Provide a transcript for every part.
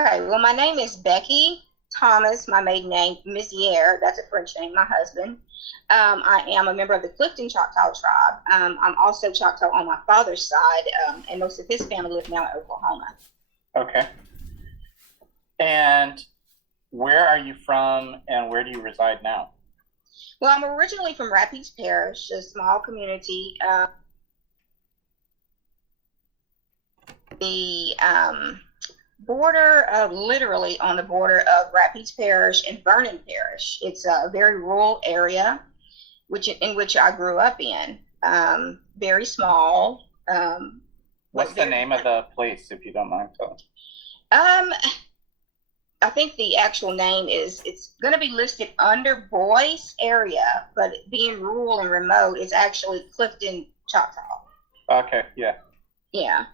Okay, well, my name is Becky Thomas, my maiden name, Meziere. That's a French name, my husband. I am a member of the Clifton Choctaw tribe. I'm also Choctaw on my father's side, and most of his family live now in Oklahoma. Okay. And where are you from and where do you reside now? Well, I'm originally from Rapides Parish, a small community. The border of literally on the border of Rapides Parish and Vernon Parish. It's a very rural area, in which I grew up in. Very small. What's the name of the place, if you don't mind telling? I think the actual name it's going to be listed under Boyce area, but being rural and remote, it's actually Clifton Choctaw. Okay, yeah. Yeah.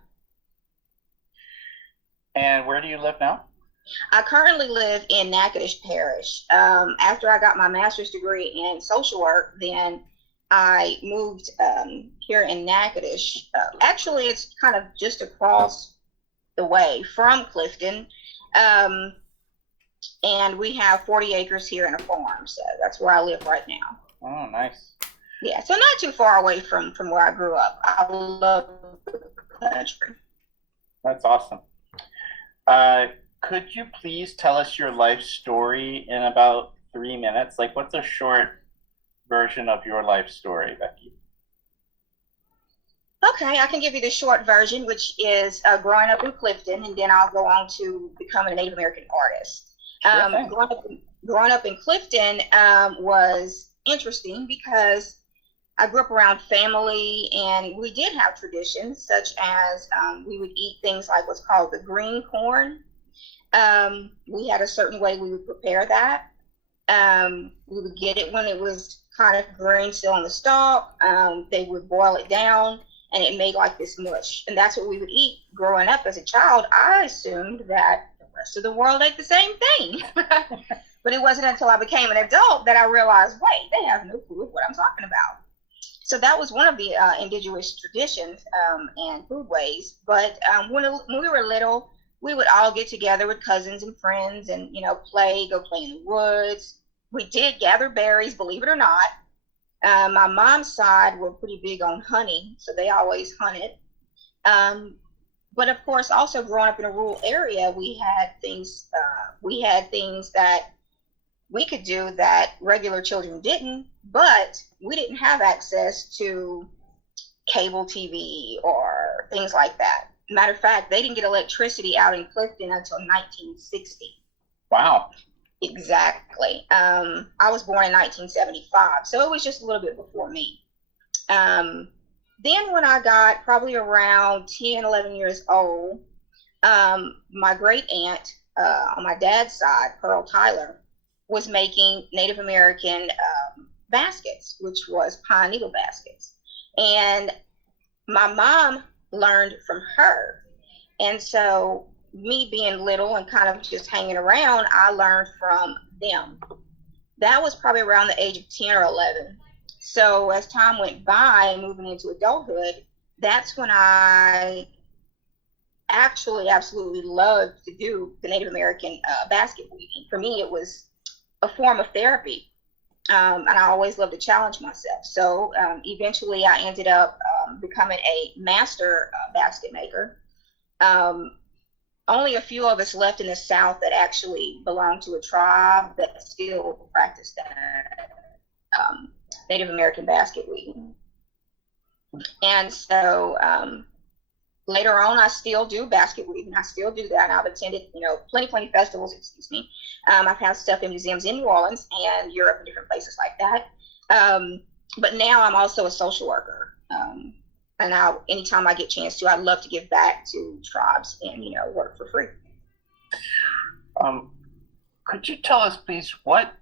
And where do you live now? I currently live in Natchitoches Parish. After I got my master's degree in social work, then I moved here in Natchitoches. Actually, it's kind of just across the way from Clifton. And we have 40 acres here and a farm, so that's where I live right now. Oh, nice. Yeah, so not too far away from where I grew up. I love the country. That's awesome. Could you please tell us your life story in about 3 minutes? Like, what's a short version of your life story, Becky? Okay, I can give you the short version, which is growing up in Clifton, and then I'll go on to becoming a Native American artist. Growing up in Clifton was interesting because I grew up around family, and we did have traditions such as we would eat things like what's called the green corn. We had a certain way we would prepare that. We would get it when it was kind of green, still on the stalk. They would boil it down, and it made like this mush. And that's what we would eat growing up as a child. I assumed that the rest of the world ate the same thing. But it wasn't until I became an adult that I realized, wait, they have no clue what I'm talking about. So that was one of the indigenous traditions and food ways. But when we were little, we would all get together with cousins and friends and, go play in the woods. We did gather berries, believe it or not. My mom's side were pretty big on hunting, so they always hunted. But of course, also growing up in a rural area, we had things that we could do that regular children didn't, but we didn't have access to cable TV or things like that. Matter of fact, they didn't get electricity out in Clifton until 1960. Wow. Exactly. I was born in 1975, so it was just a little bit before me. Then when I got probably around 10, 11 years old, my great aunt on my dad's side, Pearl Tyler, was making Native American baskets, which was pine needle baskets. And my mom learned from her. And so me being little and kind of just hanging around, I learned from them. That was probably around the age of 10 or 11. So as time went by, moving into adulthood, that's when I actually absolutely loved to do the Native American basket weaving. For me, it was a form of therapy. And I always loved to challenge myself. So eventually I ended up becoming a master basket maker. Only a few of us left in the South that actually belonged to a tribe that still practiced that Native American basket weaving. And so later on, I still do basket weaving. I still do that. I've attended, plenty festivals, excuse me. I've had stuff in museums in New Orleans and Europe and different places like that. But now I'm also a social worker. And anytime I get a chance to, I'd love to give back to tribes and, work for free. Could you tell us, please, what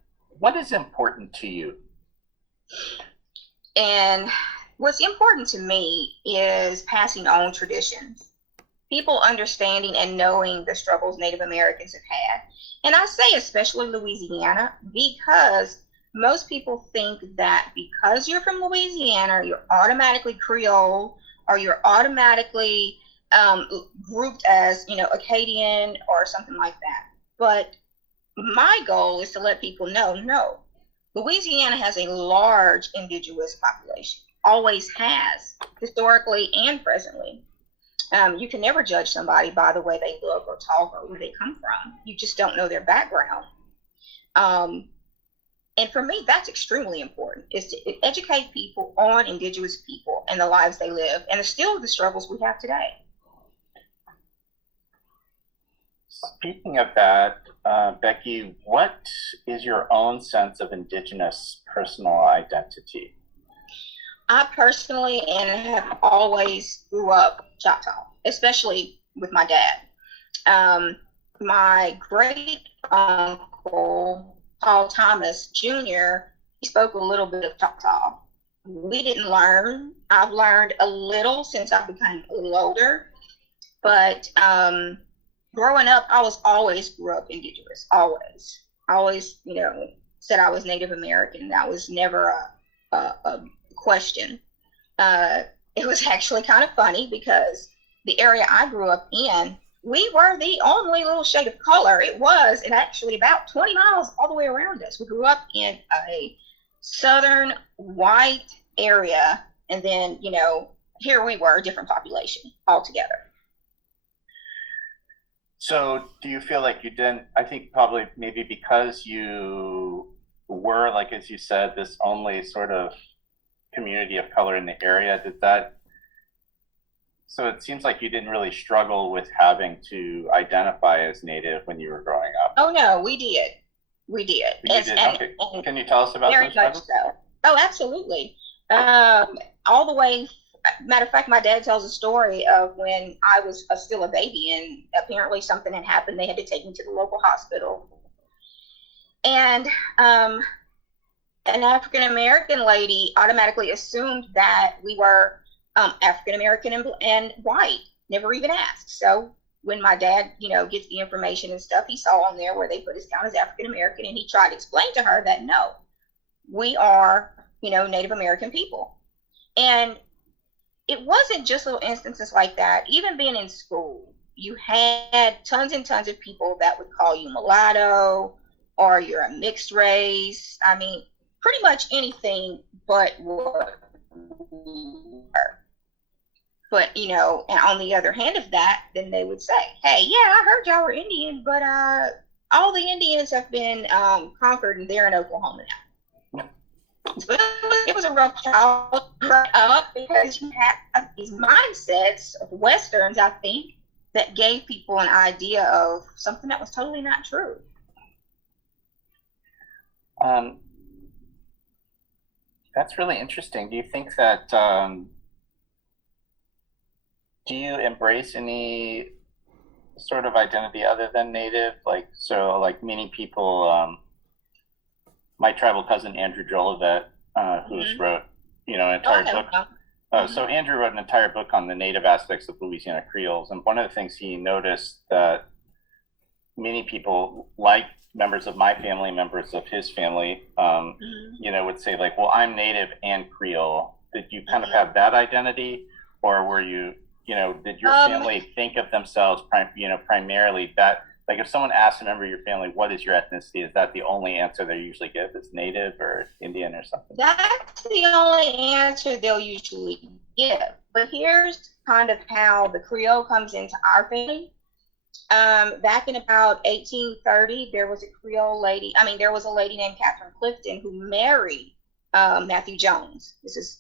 is important to you? And what's important to me is passing on traditions, people understanding and knowing the struggles Native Americans have had. And I say especially Louisiana, because most people think that because you're from Louisiana, you're automatically Creole, or you're automatically grouped as, Acadian or something like that. But my goal is to let people know, no, Louisiana has a large indigenous population, always has, historically and presently. You can never judge somebody by the way they look or talk or where they come from. You just don't know their background. And for me, that's extremely important, is to educate people on indigenous people and the lives they live, and still the struggles we have today. Speaking of that, Becky, what is your own sense of indigenous personal identity? I personally and have always grew up Choctaw, especially with my dad. My great uncle, Paul Thomas Jr., he spoke a little bit of Choctaw. We didn't learn. I've learned a little since I became a little older, but growing up, I was always grew up indigenous, always, said I was Native American. That was never a question. It was actually kind of funny because the area I grew up in, we were the only little shade of color. It was, and actually about 20 miles all the way around us. We grew up in a southern white area, and then, here we were, a different population altogether. So do you feel like you didn't, I think probably maybe because you were, like, as you said, this only sort of community of color in the area, so it seems like you didn't really struggle with having to identify as Native when you were growing up. Oh no, we did. You did? Okay. Can you tell us about very those much struggles? so. Oh, absolutely. All the way. Matter of fact, my dad tells a story of when I was still a baby, and apparently something had happened. They had to take me to the local hospital, and an African American lady automatically assumed that we were African American and white. Never even asked. So when my dad, gets the information and stuff, he saw on there where they put us down as African American, and he tried to explain to her that no, we are, Native American people. And it wasn't just little instances like that. Even being in school, you had tons and tons of people that would call you mulatto, or you're a mixed race. I mean, pretty much anything but what we were. But, and on the other hand of that, then they would say, hey, yeah, I heard y'all were Indian, but all the Indians have been conquered, and they're in Oklahoma now. So it was a rough child growing up because you had these mindsets of Westerns, I think, that gave people an idea of something that was totally not true. That's really interesting. Do you think that, do you embrace any sort of identity other than Native? Like many people, my tribal cousin, Andrew Jolivet, who's wrote, an entire book. So Andrew wrote an entire book on the Native aspects of Louisiana Creoles. And one of the things he noticed that many people, like members of my family, members of his family, would say, like, well, I'm Native and Creole. Did you kind of have that identity, or were you, did your family think of themselves, primarily that, like, if someone asks a member of your family, what is your ethnicity? Is that the only answer they usually give? Is Native or Indian or something? That's the only answer they'll usually give. But here's kind of how the Creole comes into our family. Back in about 1830, there was a lady named Catherine Clifton who married Matthew Jones.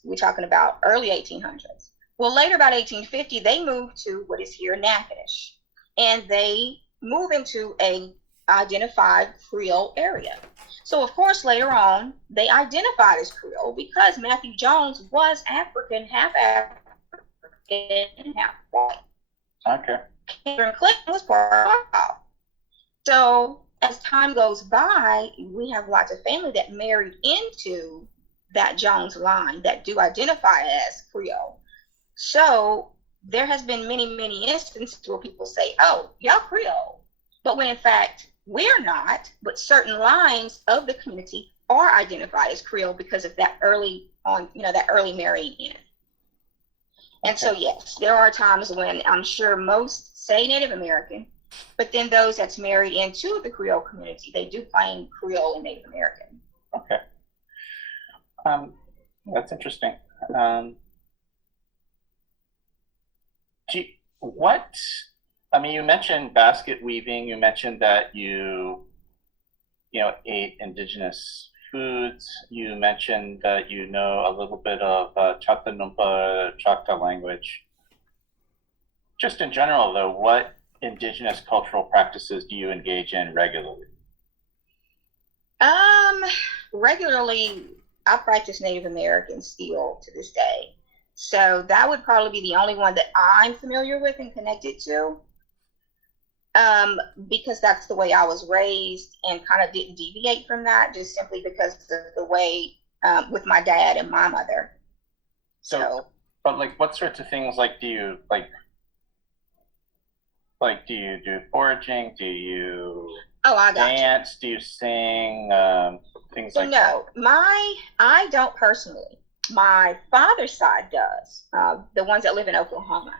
We're talking about early 1800s. Well, later, about 1850, they moved to what is here Natchitoches, and they move into a identified Creole area. So, of course, later on, they identified as Creole because Matthew Jones was African, half African, half white. Okay. Catherine Clinton was part of Choctaw. So, as time goes by, we have lots of family that married into that Jones line that do identify as Creole. So, there has been many, many instances where people say, oh, y'all Creole. But when in fact, we're not, but certain lines of the community are identified as Creole because of that early marrying in. And so, yes, there are times when I'm sure most say Native American, but then those that's married into the Creole community, they do claim Creole and Native American. Okay. That's interesting. You mentioned basket weaving. You mentioned that you ate indigenous foods. You mentioned that you know a little bit of Chatanumpa Choctaw language. Just in general, though, what indigenous cultural practices do you engage in regularly? Regularly, I practice Native American still to this day. So that would probably be the only one that I'm familiar with and connected to. Because that's the way I was raised and kind of didn't deviate from that, just simply because of the way with my dad and my mother. But like, what sorts of things do you do you do foraging? Do you dance? Do you sing? Things like that? No, I don't personally. My father's side does. The ones that live in Oklahoma.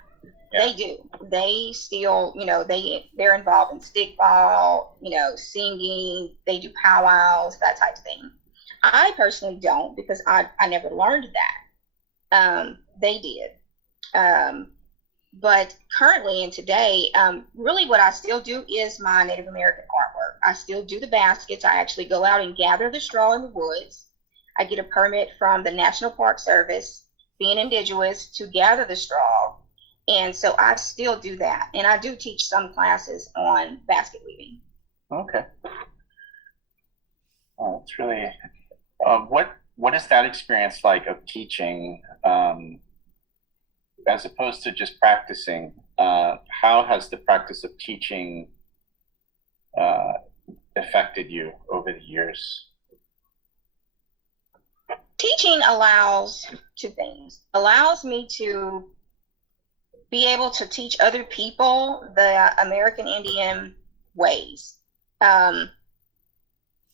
Yeah. They do. They still, they're involved in stickball, singing. They do powwows, that type of thing. I personally don't because I never learned that. They did. But currently and today, really what I still do is my Native American artwork. I still do the baskets. I actually go out and gather the straw in the woods. I get a permit from the National Park Service, being indigenous, to gather the straw. And so I still do that. And I do teach some classes on basket weaving. Okay. Oh, that's really, what is that experience like of teaching, as opposed to just practicing? How has the practice of teaching affected you over the years? Teaching allows two things. Allows me to be able to teach other people the American Indian ways.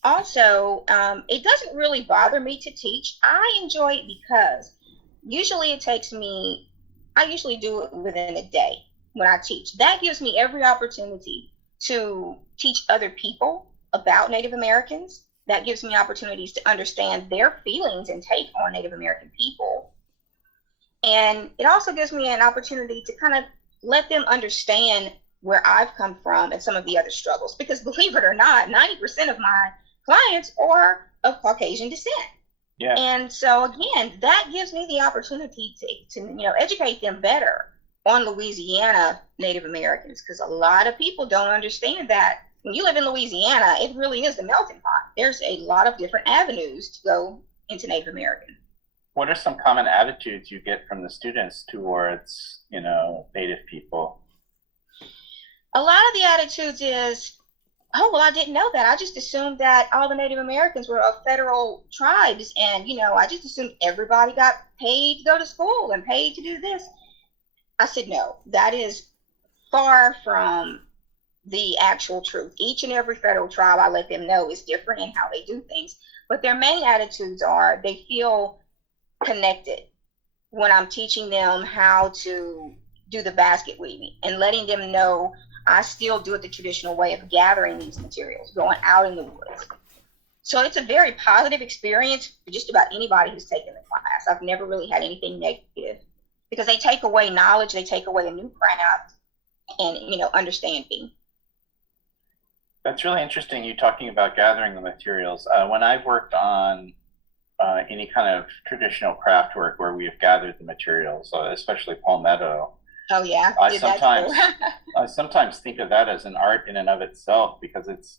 Also, it doesn't really bother me to teach. I enjoy it because usually I usually do it within a day when I teach. That gives me every opportunity to teach other people about Native Americans. That gives me opportunities to understand their feelings and take on Native American people. And it also gives me an opportunity to kind of let them understand where I've come from and some of the other struggles. Because believe it or not, 90% of my clients are of Caucasian descent. Yeah. And so again, that gives me the opportunity to educate them better on Louisiana Native Americans, because a lot of people don't understand that when you live in Louisiana, it really is the melting pot. There's a lot of different avenues to go into Native American. What are some common attitudes you get from the students towards, Native people? A lot of the attitudes is, oh, well, I didn't know that. I just assumed that all the Native Americans were of federal tribes. And, I just assumed everybody got paid to go to school and paid to do this. I said, no, that is far from the actual truth. Each and every federal tribe, I let them know, is different in how they do things. But their main attitudes are they feel connected when I'm teaching them how to do the basket weaving and letting them know I still do it the traditional way of gathering these materials, going out in the woods. So it's a very positive experience for just about anybody who's taken the class. I've never really had anything negative because they take away knowledge, they take away a new craft and, understanding. That's really interesting, you talking about gathering the materials. When I've worked on any kind of traditional craft work where we have gathered the materials, especially palmetto. Oh yeah. I sometimes think of that as an art in and of itself because it's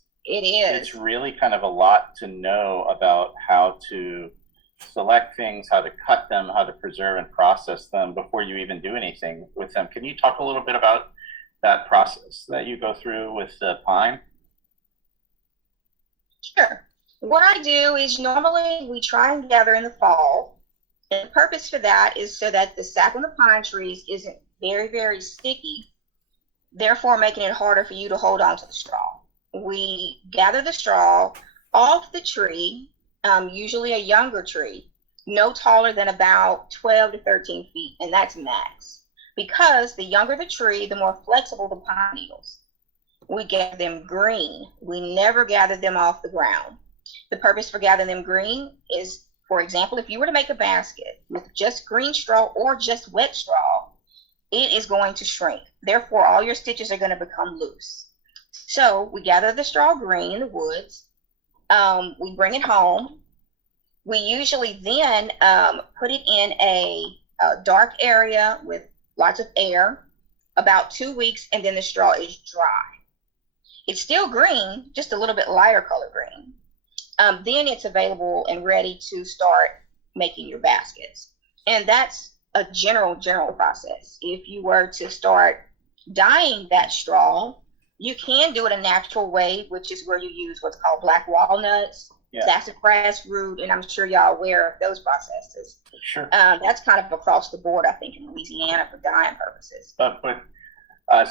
really kind of a lot to know about how to select things, how to cut them, how to preserve and process them before you even do anything with them. Can you talk a little bit about that process that you go through with the pine? Sure. What I do is normally we try and gather in the fall. And the purpose for that is so that the sap on the pine trees isn't very, very sticky, therefore making it harder for you to hold on to the straw. We gather the straw off the tree, usually a younger tree, no taller than about 12 to 13 feet, and that's max. Because the younger the tree, the more flexible the pine needles. We gather them green. We never gather them off the ground. The purpose for gathering them green is, for example, if you were to make a basket with just green straw or just wet straw, it is going to shrink. Therefore, all your stitches are going to become loose. So we gather the straw green in the woods. We bring it home. We usually then put it in a dark area with lots of air, about 2 weeks, and then the straw is dry. It's still green, just a little bit lighter color green. Then it's available and ready to start making your baskets. And that's a general process. If you were to start dyeing that straw, you can do it a natural way, which is where you use what's called black walnuts, sassafras root, and I'm sure y'all are aware of those processes. Sure. That's kind of across the board, I think, in Louisiana for dyeing purposes.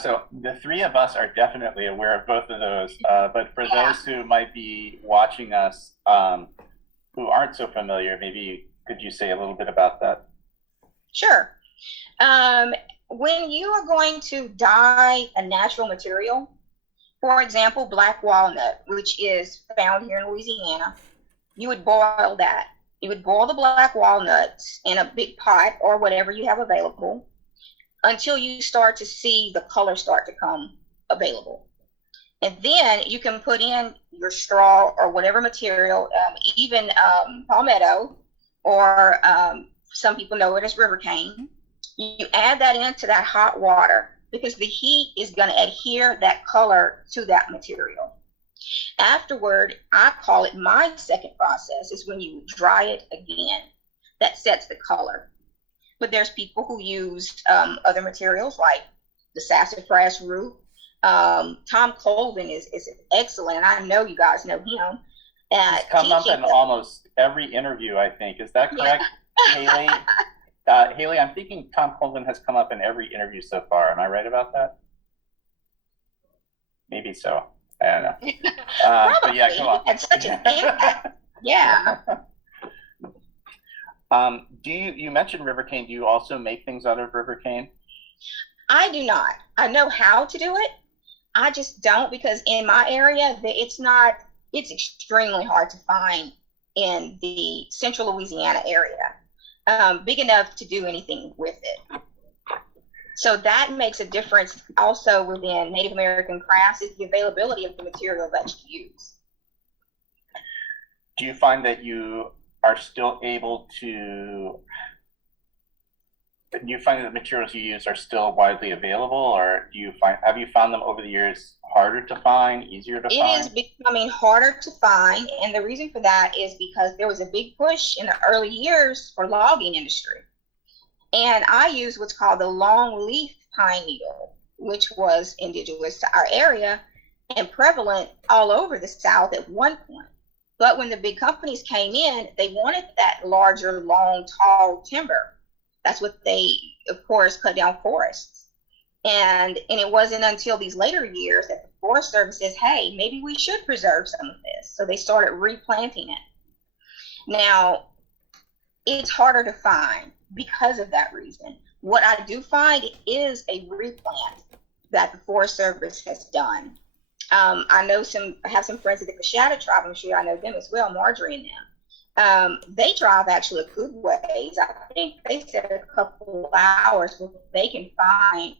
So the three of us are definitely aware of both of those. But for those who might be watching us who aren't so familiar, maybe could you say a little bit about that? Sure. When you are going to dye a natural material, for example, black walnut, which is found here in Louisiana, you would boil that. You would boil the black walnuts in a big pot or whatever you have available until you start to see the color start to come available. And then you can put in your straw or whatever material, even palmetto, or some people know it as river cane. You add that into that hot water because the heat is going to adhere that color to that material. Afterward, I call it my second process, is when you dry it again. That sets the color. But there's people who use other materials like the sassafras root. Tom Colvin is excellent. I know you guys know him. He's come up in almost every interview, I think. Is that correct, Haley? Haley, I'm thinking Tom Colvin has come up in every interview so far. Am I right about that? Maybe so. I don't know. But yeah, come on. Had such an impact. Yeah. You mentioned river cane. Do you also make things out of river cane? I do not. I know how to do it. I just don't, because in my area, it's extremely hard to find in the central Louisiana area, big enough to do anything with it. So that makes a difference also within Native American crafts, is the availability of the material that you use. Do you find that you are still able to, do you find that the materials you use are still widely available, or have you found them over the years harder to find, easier to find? It is becoming harder to find, and the reason for that is because there was a big push in the early years for logging industry. And I use what's called the long leaf pine needle, which was indigenous to our area and prevalent all over the South at one point. But when the big companies came in, they wanted that larger, long, tall timber. That's what they, of course, cut down forests. And it wasn't until these later years that the Forest Service says, hey, maybe we should preserve some of this. So they started replanting it. Now, it's harder to find because of that reason. What I do find is a replant that the Forest Service has done. I have some friends at the Coshada tribe. I'm sure I know them as well, Marjorie and them. They drive actually a good ways. I think they said a couple of hours before they can find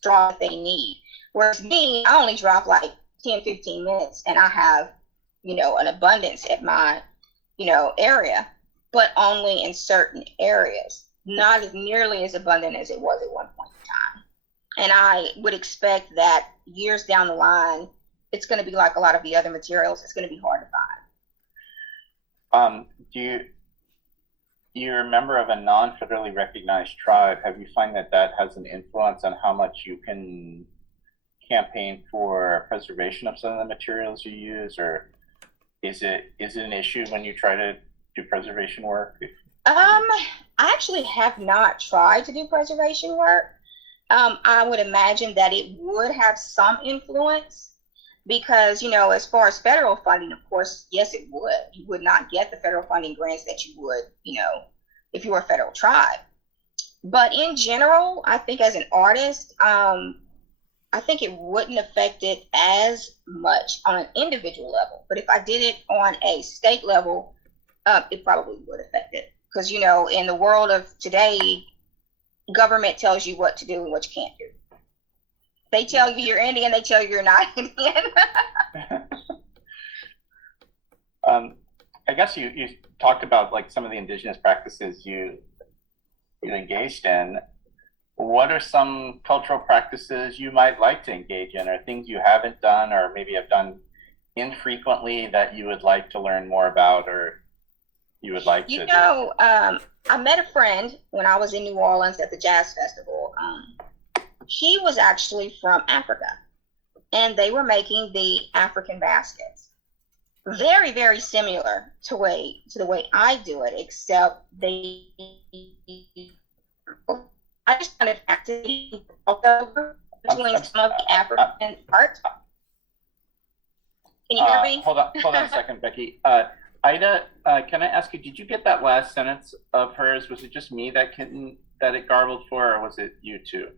straw that they need. Whereas me, I only drive like 10, 15 minutes and I have, an abundance at my, area, but only in certain areas. Not as nearly as abundant as it was at one point in time. And I would expect that years down the line, it's going to be like a lot of the other materials. It's going to be hard to find. You're a member of a non-federally recognized tribe. Have you find that has an influence on how much you can campaign for preservation of some of the materials you use, or is it an issue when you try to do preservation work? I actually have not tried to do preservation work. I would imagine that it would have some influence because, as far as federal funding, of course, yes, it would. You would not get the federal funding grants that you would, if you were a federal tribe. But in general, I think as an artist, I think it wouldn't affect it as much on an individual level. But if I did it on a state level, it probably would affect it. Because, you know, in the world of today, government tells you what to do and what you can't do. They tell you you're Indian, they tell you you're not Indian. I guess you talked about like some of the indigenous practices you engaged in. What are some cultural practices you might like to engage in, or things you haven't done, or maybe have done infrequently that you would like to learn more about, or you would like to? You know, I met a friend when I was in New Orleans at the Jazz Festival. She was actually from Africa, and they were making the African baskets. Very, very similar to the way I do it, except I just kind of actively over between some of the African art. Can you hear me? Hold on a second, Becky. Ida, can I ask you, did you get that last sentence of hers? Was it just me that it garbled for, or was it you too?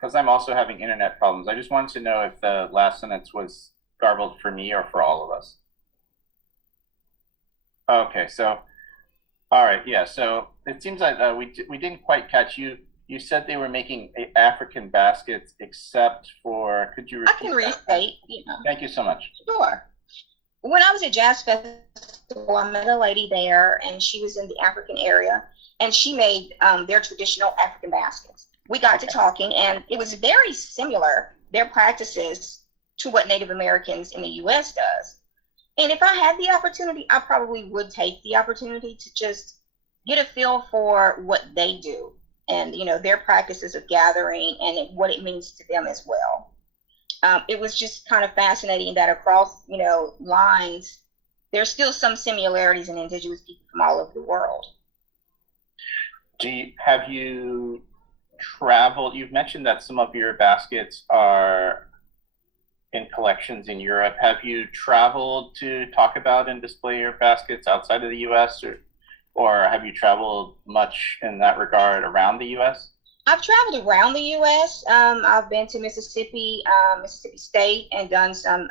Because I'm also having internet problems. I just wanted to know if the last sentence was garbled for me or for all of us. Okay, so, all right, yeah. So it seems like we didn't quite catch you. You said they were making African baskets, except for, could you repeat I can restate. You know. Thank you so much. Sure. When I was at Jazz Festival, I met a lady there, and she was in the African area, and she made their traditional African baskets. We got to talking, and it was very similar, their practices, to what Native Americans in the U.S. does. And if I had the opportunity, I probably would take the opportunity to just get a feel for what they do and, you know, their practices of gathering and what it means to them as well. It was just kind of fascinating that across, you know, lines, there's still some similarities in Indigenous people from all over the world. Have you traveled? You've mentioned that some of your baskets are in collections in Europe. Have you traveled to talk about and display your baskets outside of the U.S., or have you traveled much in that regard around the U.S.? I've traveled around the U.S. I've been to Mississippi State, and done some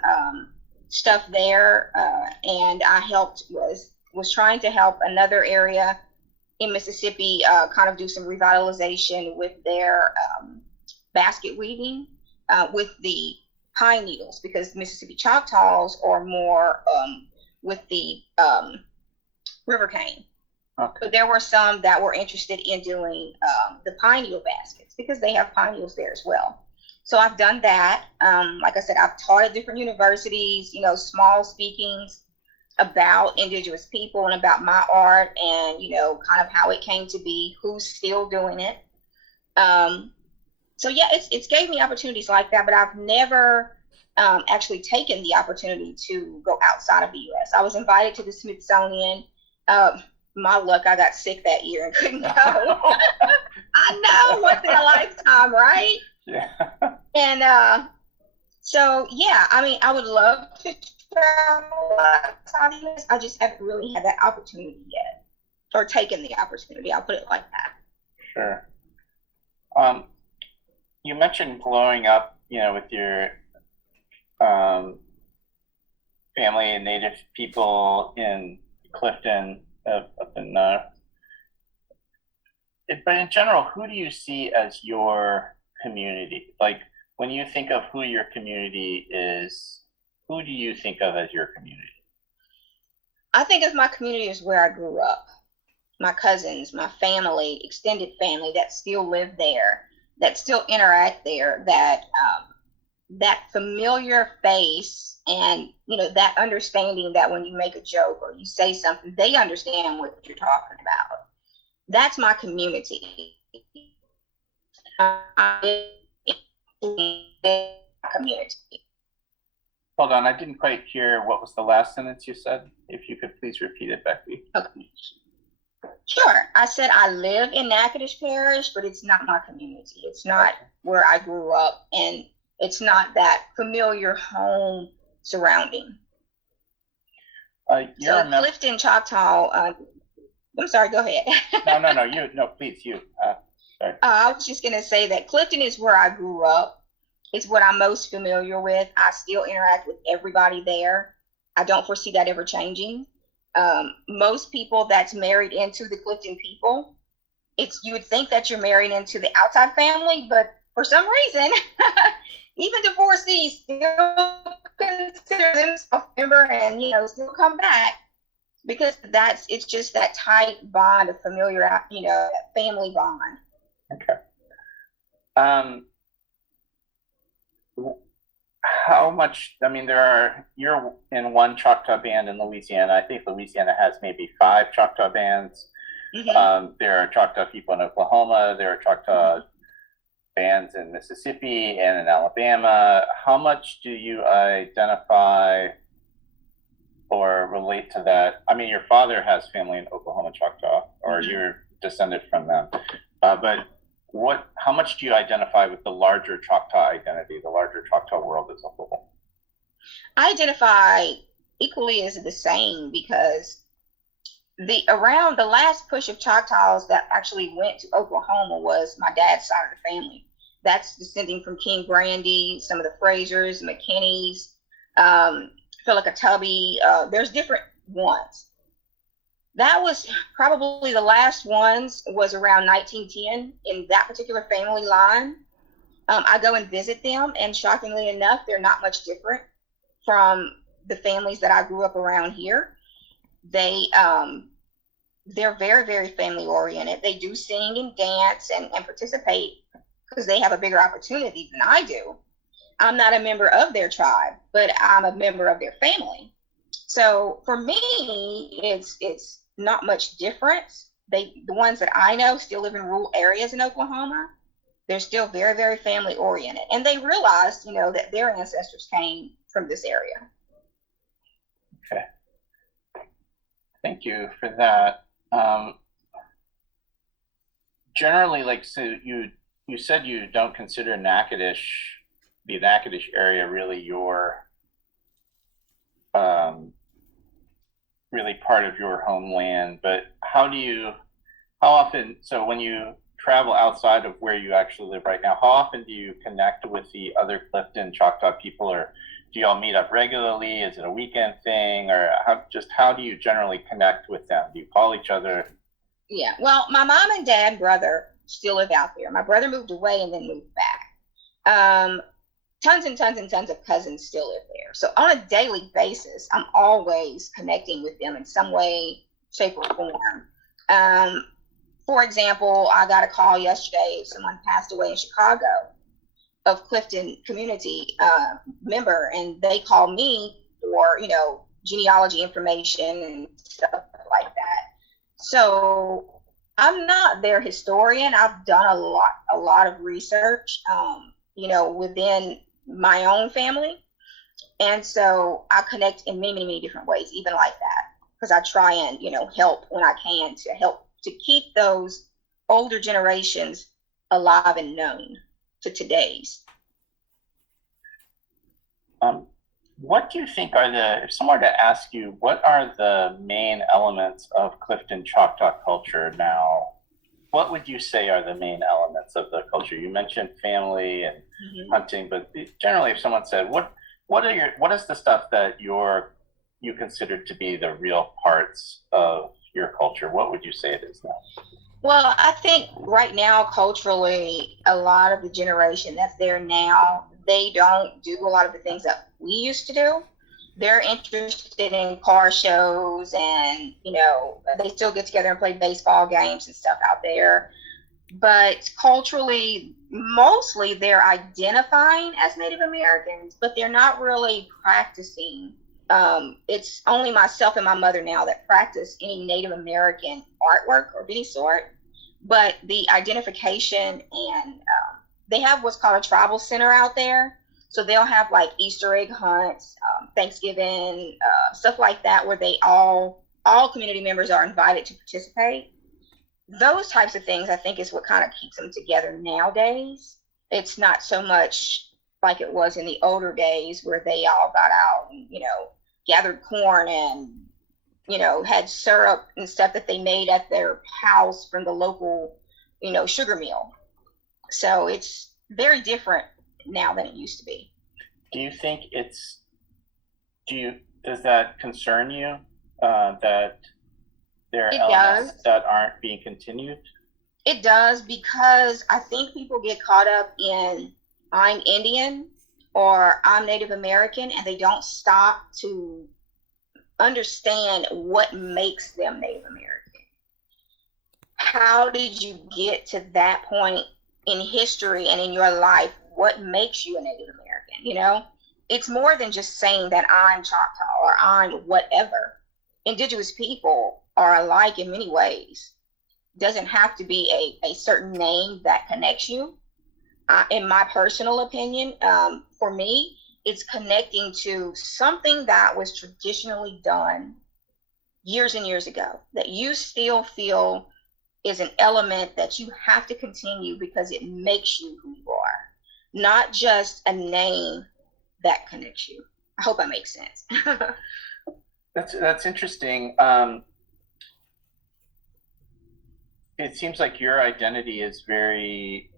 stuff there. And I was trying to help another area in Mississippi kind of do some revitalization with their basket weaving with the pine needles, because Mississippi Choctaws are more with the river cane. Okay. But there were some that were interested in doing the pine needle baskets, because they have pine needles there as well. So I've done that. Like I said, I've taught at different universities, you know, small speakings about Indigenous people and about my art, and, you know, kind of how it came to be, who's still doing it. So yeah, it's gave me opportunities like that, but I've never actually taken the opportunity to go outside of the U.S. I was invited to the Smithsonian. My luck, I got sick that year and couldn't go. I know, once in a lifetime, right? Yeah. And so yeah, I mean, I would love to travel outside the U.S. I just haven't really had that opportunity yet, or taken the opportunity. I'll put it like that. Sure. You mentioned growing up, you know, with your family and Native people in Clifton, up in but in general, who do you see as your community? Like, when you think of who your community is, who do you think of as your community? I think of my community as where I grew up. My cousins, my family, extended family that still live there, that still interact there, that familiar face, and, you know, that understanding that when you make a joke or you say something, they understand what you're talking about. That's my community. Community. Hold on, I didn't quite hear what was the last sentence you said. If you could please repeat it, Becky. Okay. Sure. I said I live in Natchitoches Parish, but it's not my community. It's not where I grew up, and it's not that familiar home surrounding. So Clifton, Choctaw, I'm sorry, go ahead. No, please, you. Sorry. I was just going to say that Clifton is where I grew up. It's what I'm most familiar with. I still interact with everybody there. I don't foresee that ever changing. Most people that's married into the Clifton people, you would think that you're married into the outside family, but for some reason, even divorcees still consider themselves a member and, still come back because it's just that tight bond of familiar, that family bond. Okay. How much, I mean, you're in one Choctaw band in Louisiana. I think Louisiana has maybe 5 Choctaw bands. Mm-hmm. There are Choctaw people in Oklahoma. There are Choctaw bands in Mississippi and in Alabama. How much do you identify or relate to that? I mean, your father has family in Oklahoma Choctaw, or you're descended from them. But how much do you identify with the larger Choctaw identity, the larger Choctaw world as a whole? I identify equally as the same because around the last push of Choctaws that actually went to Oklahoma was my dad's side of the family. That's descending from King Brandy, some of the Frasers, McKinneys, Philippa Tubby. There's different ones. That was probably the last ones was around 1910 in that particular family line. I go and visit them, and shockingly enough, they're not much different from the families that I grew up around here. They're very, very family oriented. They do sing and dance and participate because they have a bigger opportunity than I do. I'm not a member of their tribe, but I'm a member of their family. So for me, it's not much difference. The ones that I know still live in rural areas in Oklahoma. They're still very, very family oriented. And they realized, that their ancestors came from this area. Okay. Thank you for that. Generally, so you said you don't consider the Natchitoches area really your really part of your homeland, but how often, so when you travel outside of where you actually live right now, how often do you connect with the other Clifton Choctaw people, or do y'all meet up regularly? Is it a weekend thing, or how do you generally connect with them? Do you call each other? Yeah, well, my mom and dad and brother still live out there. My brother moved away and then moved back. Tons and tons and tons of cousins still live there. So on a daily basis, I'm always connecting with them in some way, shape, or form. For example, I got a call yesterday. Someone passed away in Chicago of Clifton community member, and they called me for, genealogy information and stuff like that. So I'm not their historian. I've done a lot of research, within my own family. And so I connect in many, many different ways, even like that, because I try and, help when I can to help to keep those older generations alive and known to today's. What do you think if someone were to ask you, what are the main elements of Clifton Choctaw culture now? What would you say are the main elements of the culture? You mentioned family and hunting, but generally, if someone said, what is the stuff that you consider to be the real parts of your culture? What would you say it is now? Well, I think right now, culturally, a lot of the generation that's there now, they don't do a lot of the things that we used to do. They're interested in car shows and, they still get together and play baseball games and stuff out there. But culturally, mostly they're identifying as Native Americans, but they're not really practicing. It's only myself and my mother now that practice any Native American artwork of any sort. But the identification and they have what's called a tribal center out there. So they'll have like Easter egg hunts, Thanksgiving, stuff like that, where all community members are invited to participate. Those types of things, I think, is what kind of keeps them together nowadays. It's not so much like it was in the older days where they all got out and, gathered corn and had syrup and stuff that they made at their house from the local, sugar mill. So it's very different now than it used to be. Do you think does that concern you, that there are It elements does. that aren't being continued? It does, because I think people get caught up in I'm Indian or I'm Native American, and they don't stop to understand what makes them Native American. How did you get to that point in history and in your life? What makes you a Native American? It's more than just saying that I'm Choctaw or I'm whatever. Indigenous people are alike in many ways. Doesn't have to be a certain name that connects you. In my personal opinion, for me, it's connecting to something that was traditionally done years and years ago that you still feel is an element that you have to continue because it makes you who you are, not just a name that connects you. I hope that makes sense. That's interesting. It seems like your identity is very,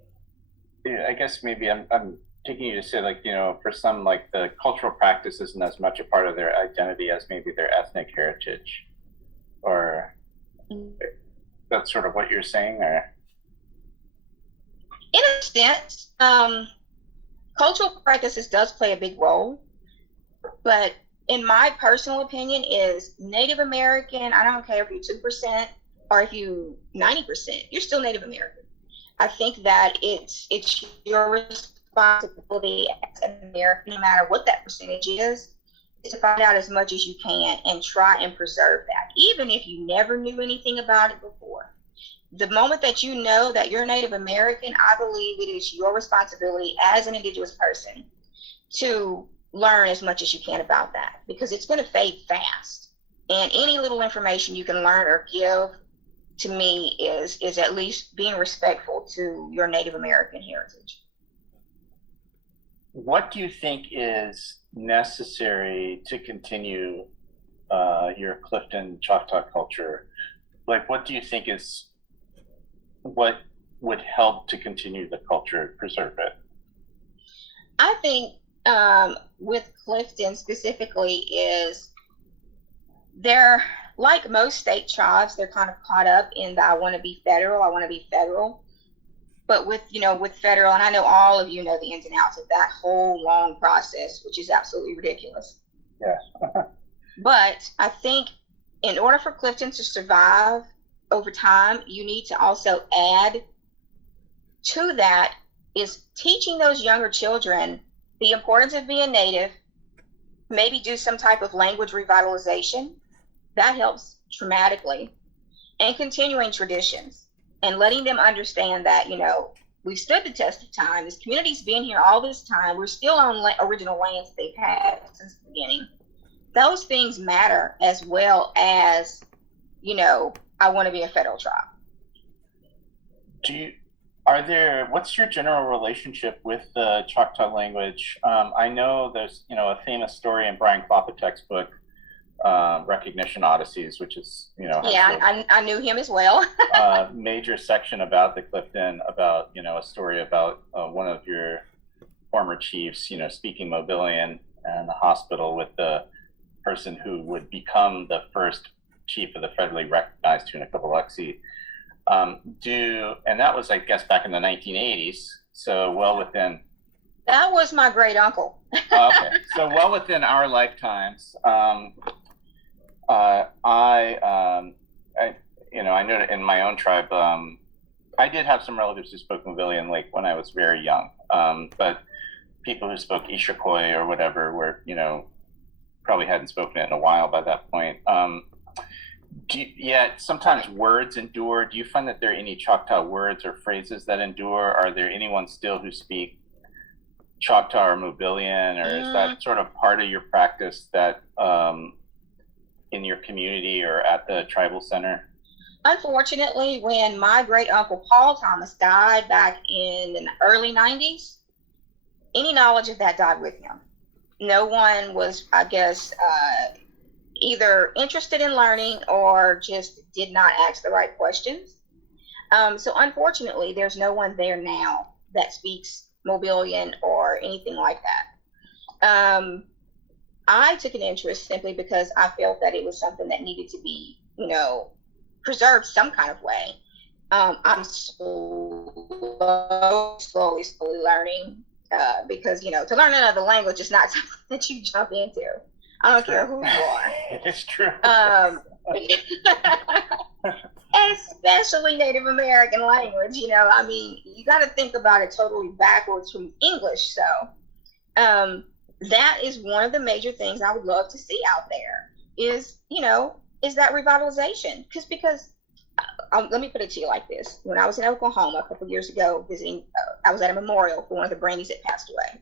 I guess maybe I'm taking you to say, like, for some, like, the cultural practice isn't as much a part of their identity as maybe their ethnic heritage, or that's sort of what you're saying, or? In a sense, cultural practices does play a big role, but in my personal opinion is Native American, I don't care if you're 2% or if you 90%, you're still Native American. I think that it's your responsibility as an American, no matter what that percentage is to find out as much as you can and try and preserve that, even if you never knew anything about it before. The moment that you know that you're Native American, I believe it is your responsibility as an Indigenous person to learn as much as you can about that, because it's going to fade fast. And any little information you can learn or give, to me, is at least being respectful to your Native American heritage. What do you think is necessary to continue your Clifton Choctaw culture? Like, what do you think is what would help to continue the culture, preserve it? I think with Clifton specifically is they're like most state tribes, they're kind of caught up in the I want to be federal. But with federal, and I know all of you know the ins and outs of that whole long process, which is absolutely ridiculous. Yeah. But I think in order for Clifton to survive over time, you need to also add to that is teaching those younger children the importance of being Native, maybe do some type of language revitalization. That helps dramatically. And continuing traditions and letting them understand that, we've stood the test of time. This community's been here all this time. We're still on original lands that they've had since the beginning. Those things matter as well as, I want to be a federal tribe. What's your general relationship with the Choctaw language? I know there's, a famous story in Brian Klopatek's book, Recognition Odysseys, which is, Yeah, I knew him as well. Major section about the Clifton, about, a story about one of your former chiefs, speaking Mobilian and the hospital with the person who would become the first chief of the federally recognized Tunica Biloxi. And that was, I guess, back in the 1980s, so well within. That was my great uncle. Okay, so well within our lifetimes. I know that in my own tribe, I did have some relatives who spoke Mobilian, like when I was very young. But people who spoke Ishakoi or whatever were, probably hadn't spoken it in a while by that point. Sometimes words endure. Do you find that there are any Choctaw words or phrases that endure? Are there anyone still who speak Choctaw or Mobilian, or is that sort of part of your practice that in your community or at the tribal center? Unfortunately, when my great uncle Paul Thomas died back in the early 90s, any knowledge of that died with him. No one was, I guess, either interested in learning or just did not ask the right questions. So unfortunately, there's no one there now that speaks Mobilian or anything like that. I took an interest simply because I felt that it was something that needed to be, preserved some kind of way. I'm slowly learning because, to learn another language is not something that you jump into. I don't care who you are. It's true. Especially Native American language, you got to think about it totally backwards from English. So that is one of the major things I would love to see out there is that revitalization. Because let me put it to you like this. When I was in Oklahoma a couple years ago visiting, I was at a memorial for one of the Brainies that passed away.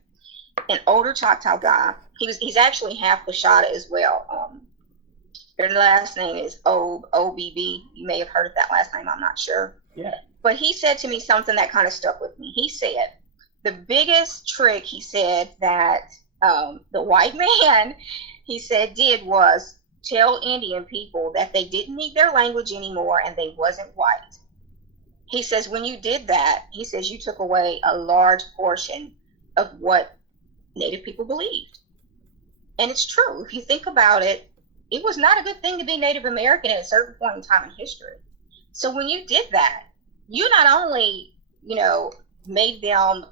An older Choctaw guy, he's actually half Pashada as well. Their last name is OBB. You may have heard of that last name, I'm not sure. Yeah. But he said to me something that kind of stuck with me. He said, the biggest trick, he said, that the white man, he said, did was tell Indian people that they didn't need their language anymore and they wasn't white. He says, when you did that, he says, you took away a large portion of what Native people believed. And it's true. If you think about it, it was not a good thing to be Native American at a certain point in time in history. So when you did that, you not only, made them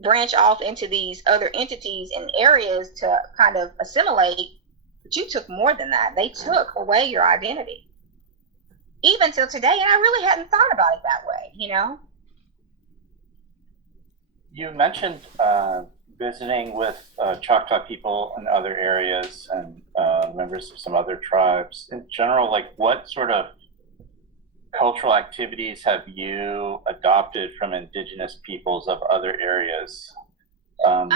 branch off into these other entities and areas to kind of assimilate, but you took more than that. They took away your identity. Even till today, and I really hadn't thought about it that way, You mentioned visiting with Choctaw people in other areas and members of some other tribes. In general, what sort of cultural activities have you adopted from indigenous peoples of other areas from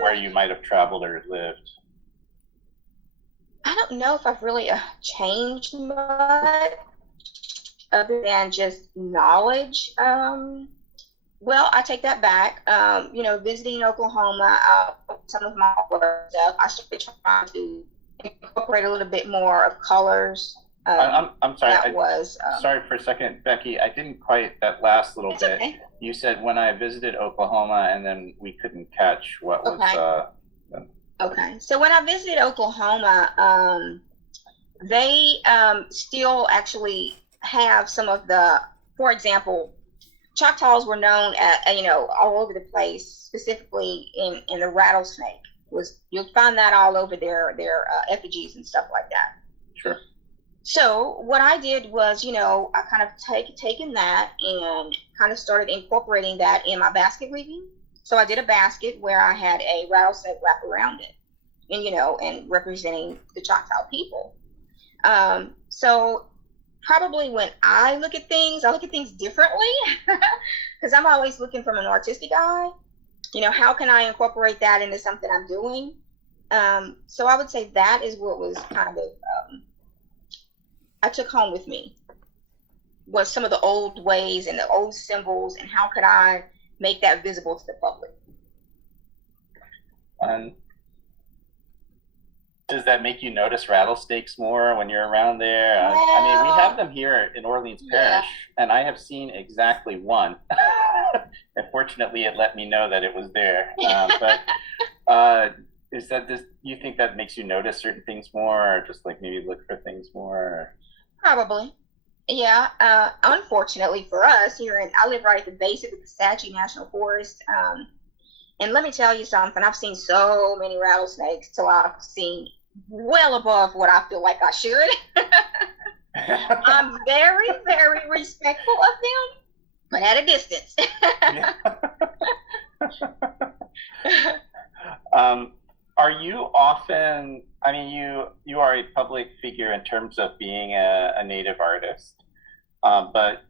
where you might have traveled or lived? I don't know if I've really changed much other than just knowledge. Well, I take that back. Visiting Oklahoma, some of my work stuff, I started trying to incorporate a little bit more of colors. I'm sorry. Sorry for a second, Becky. I didn't quite that last little bit. Okay. You said when I visited Oklahoma, and then we couldn't catch what was. Okay. So when I visited Oklahoma, they still actually have some of the, for example, Choctaws were known all over the place, specifically in the rattlesnake. You'll find that all over their effigies and stuff like that. Sure. So what I did was, I kind of taken that and kind of started incorporating that in my basket weaving. So I did a basket where I had a rattlesnake wrap around it, and and representing the Choctaw people. So probably when I look at things differently because I'm always looking from an artistic eye. How can I incorporate that into something I'm doing? So I would say that is what was kind of I took home with me, was some of the old ways and the old symbols, and how could I make that visible to the public. Does that make you notice rattlesnakes more when you're around there? We have them here in Orleans Parish, and I have seen exactly one. And fortunately, it let me know that it was there. But you think that makes you notice certain things more, or just maybe look for things more? Probably. Yeah. Unfortunately for us I live right at the base of the Kasatchee National Forest. And let me tell you something, I've seen so many rattlesnakes till I've seen well above what I feel like I should. I'm very, very respectful of them, but at a distance. Are you often, you are a public figure in terms of being a Native artist, but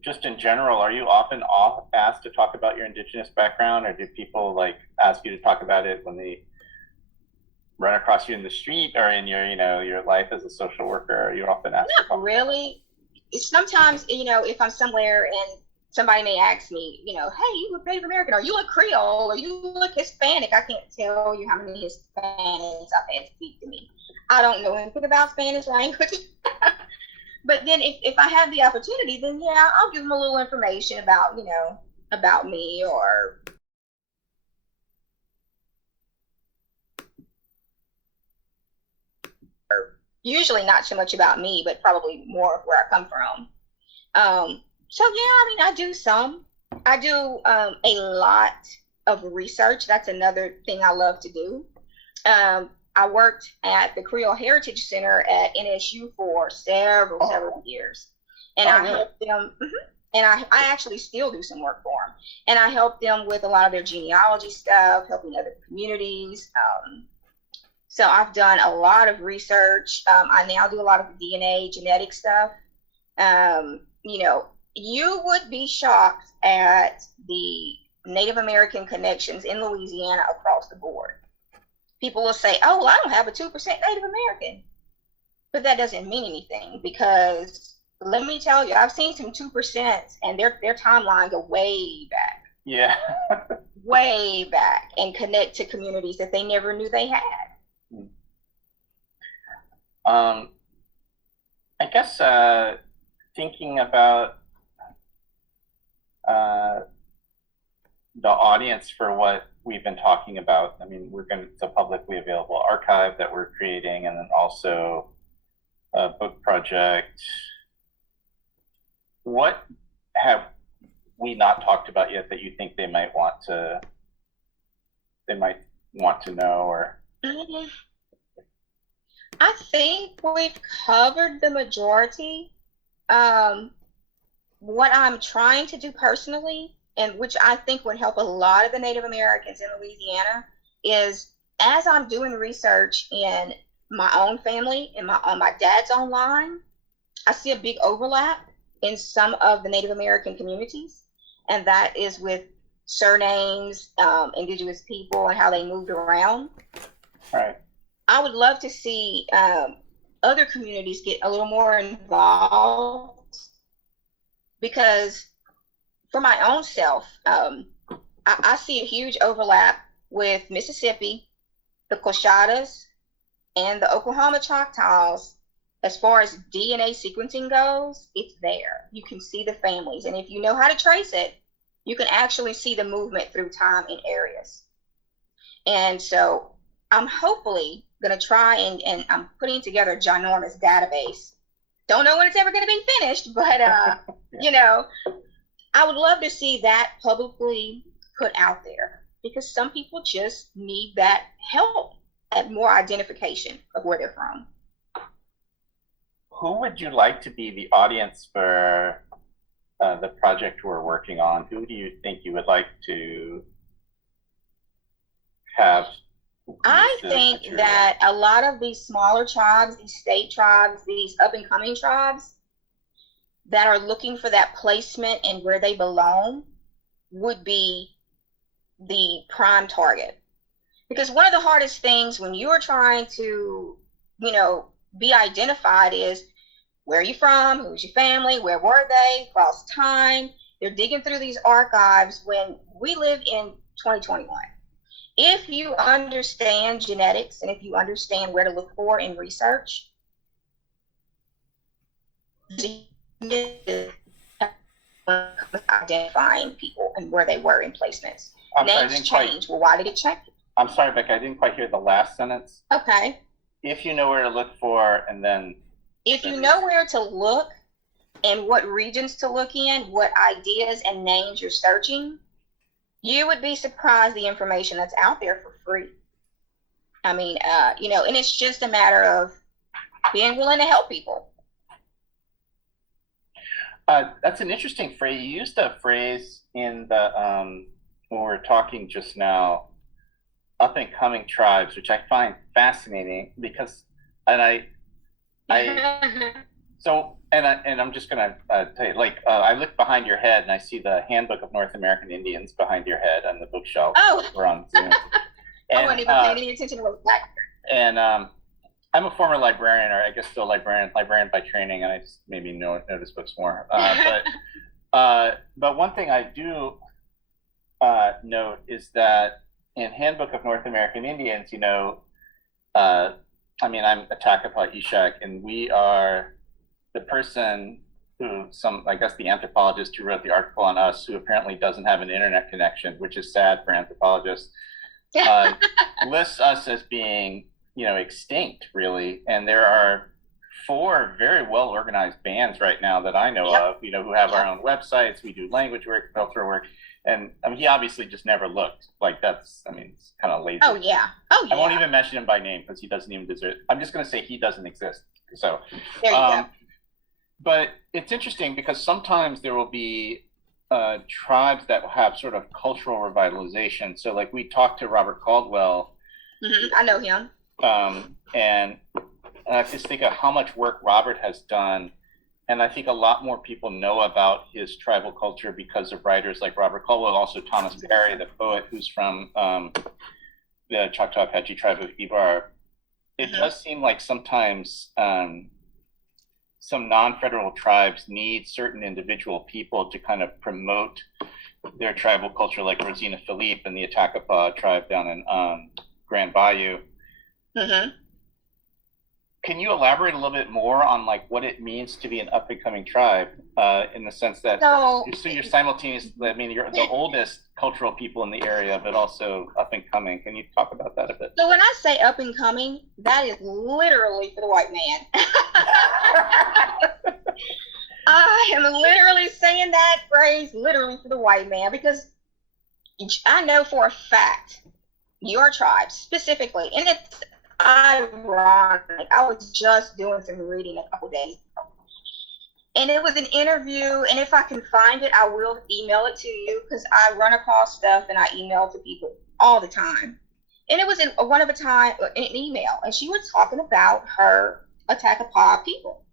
just in general, are you often asked to talk about your Indigenous background, or do people ask you to talk about it when they run across you in the street or in your life as a social worker? Are you often asked? Not really. Sometimes, if I'm somewhere and somebody may ask me, hey, you look Native American, or you look Creole, or you look Hispanic. I can't tell you how many Hispanics I've had speak to me. I don't know anything about Spanish language. But then if I have the opportunity, then yeah, I'll give them a little information about, about me, or usually not so much about me, but probably more of where I come from. So yeah, I mean, I do some. I do a lot of research. That's another thing I love to do. I worked at the Creole Heritage Center at NSU for several years, and I helped them. And I actually still do some work for them, and I help them with a lot of their genealogy stuff, helping other communities. So I've done a lot of research. I now do a lot of DNA genetic stuff. You would be shocked at the Native American connections in Louisiana across the board. People will say, oh, well, I don't have a 2% Native American. But that doesn't mean anything, because let me tell you, I've seen some 2% and their timeline go way back. Yeah. Way back, and connect to communities that they never knew they had. I guess thinking about the audience for what we've been talking about. I mean, it's a publicly available archive that we're creating, and then also a book project. What have we not talked about yet that you think they might want to know, or? I think we've covered the majority. What I'm trying to do personally, and which I think would help a lot of the Native Americans in Louisiana, is as I'm doing research in my own family and on my dad's own line, I see a big overlap in some of the Native American communities, and that is with surnames, indigenous people, and how they moved around. Right. I would love to see other communities get a little more involved, because for my own self, I see a huge overlap with Mississippi, the Coshadas, and the Oklahoma Choctaws. As far as DNA sequencing goes, it's there. You can see the families, and if you know how to trace it, you can actually see the movement through time in areas. And so I'm hopefully going to try and I'm putting together a ginormous database. Don't know when it's ever going to be finished, but I would love to see that publicly put out there, because some people just need that help at more identification of where they're from. Who would you like to be the audience for the project we're working on? Who do you think you would like to have? I think that a lot of these smaller tribes, these state tribes, these up-and-coming tribes that are looking for that placement and where they belong would be the prime target. Because one of the hardest things when you're trying to, be identified is, where are you from? Who's your family? Where were they? Across time. They're digging through these archives when we live in 2021. If you understand genetics and if you understand where to look for in research, identifying people and where they were in placements. Names change. Well, why did it change? I'm sorry, Becky, I didn't quite hear the last sentence. Okay. If you know where to look for, and then... If you know where to look and what regions to look in, what ideas and names you're searching, you would be surprised the information that's out there for free. I mean, and it's just a matter of being willing to help people. That's an interesting phrase. You used a phrase in the when we were talking just now, up and coming tribes, which I find fascinating, because I'm just gonna tell you, I look behind your head and I see the Handbook of North American Indians behind your head on the bookshelf. Oh, we're on Zoom. I wasn't even paying any attention to what was back there. And I'm a former librarian, or I guess still librarian by training, and I just maybe notice books more. But But one thing I do note is that in Handbook of North American Indians, I mean, I'm a Takapa Ishak, and we are the person who I guess the anthropologist who wrote the article on us, who apparently doesn't have an internet connection, which is sad for anthropologists, lists us as being, extinct, really. And there are 4 very well organized bands right now that I know of, who have our own websites. We do language work, cultural work. And I mean, he obviously just never looked. Like, it's kind of lazy. Oh yeah. I won't even mention him by name because he doesn't even deserve it. I'm just going to say he doesn't exist. So there you go. But it's interesting because sometimes there will be tribes that have sort of cultural revitalization. So like we talked to Robert Caldwell. I know him. And I just think of how much work Robert has done. And I think a lot more people know about his tribal culture because of writers like Robert Caldwell, also Thomas Perry, the poet who's from the Choctaw Apache tribe of Ibar. It does seem like sometimes some non-federal tribes need certain individual people to kind of promote their tribal culture, like Rosina Philippe and the Atakapa tribe down in Grand Bayou. Can you elaborate a little bit more on like what it means to be an up and coming tribe, in the sense that so you're simultaneous? I mean, you're the oldest cultural people in the area, but also up and coming. Can you talk about that a bit? So when I say up and coming, that is literally for the white man. I am literally saying that phrase literally for the white man because I know for a fact your tribe specifically, and it's ironic. I was just doing some reading a couple days ago, and it was an interview. And if I can find it, I will email it to you because I run across stuff and I email to people all the time. And it was in an email, and she was talking about her Atakapa people.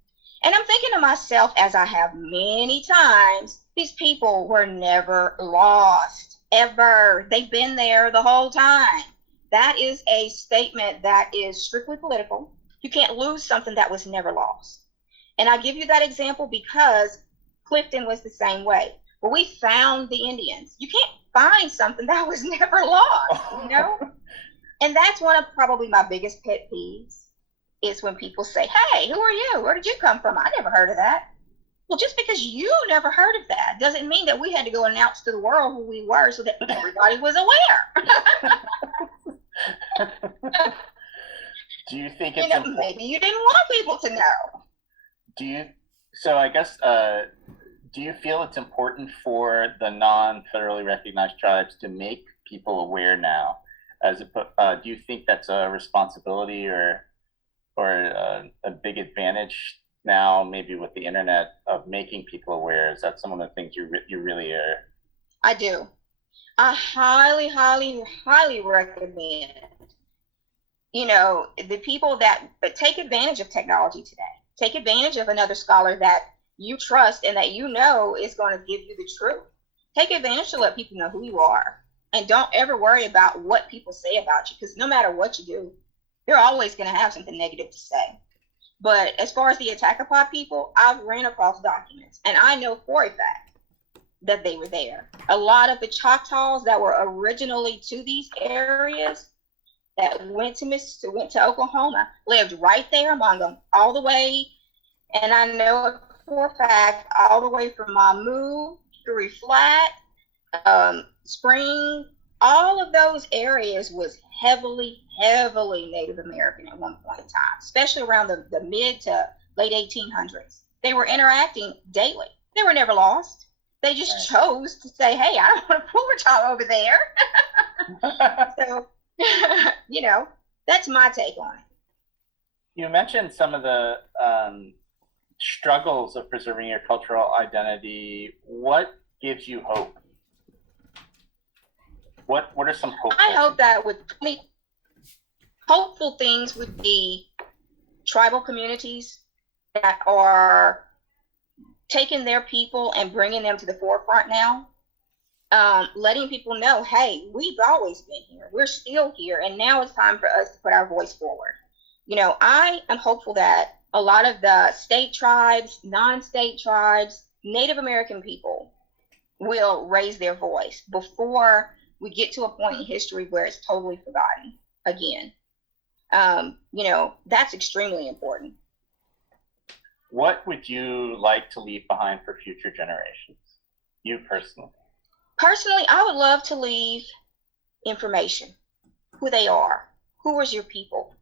And I'm thinking to myself, as I have many times, these people were never lost, ever. They've been there the whole time. That is a statement that is strictly political. You can't lose something that was never lost. And I give you that example because Clifton was the same way. Where we found the Indians. You can't find something that was never lost, And that's one of probably my biggest pet peeves is when people say, hey, who are you? Where did you come from? I never heard of that. Well, just because you never heard of that doesn't mean that we had to go announce to the world who we were so that everybody was aware. Do you think it's important? Maybe you didn't want people to know. Do you feel it's important for the non-federally recognized tribes to make people aware now? Do you think that's a responsibility or a big advantage now, maybe with the internet, of making people aware? Is that some of the things you really are? I do. I highly, highly, highly recommend, the people that take advantage of technology today. Take advantage of another scholar that you trust and that is going to give you the truth. Take advantage to let people know who you are. And don't ever worry about what people say about you, because no matter what you do, they're always going to have something negative to say. But as far as the Atakapa people, I've ran across documents, and I know for a fact that they were there. A lot of the Choctaws that were originally to these areas that went to Oklahoma lived right there among them all the way. And I know for a fact all the way from Mamu, Drury Flat, Spring, all of those areas was heavily Native American at one point in time, especially around the mid to late 1800s. They were interacting daily. They were never lost. They just chose to say, hey, I don't want to fool with y'all over there. So, that's my take on it. You mentioned some of the struggles of preserving your cultural identity. What gives you hope? What are some hopeful I hope that hopeful things would be tribal communities that are taking their people and bringing them to the forefront now. Letting people know, hey, we've always been here. We're still here. And now it's time for us to put our voice forward. I am hopeful that a lot of the state tribes, non-state tribes, Native American people will raise their voice before we get to a point in history where it's totally forgotten again. That's extremely important. What would you like to leave behind for future generations? You personally? Personally, I would love to leave information, who they are, who is your people.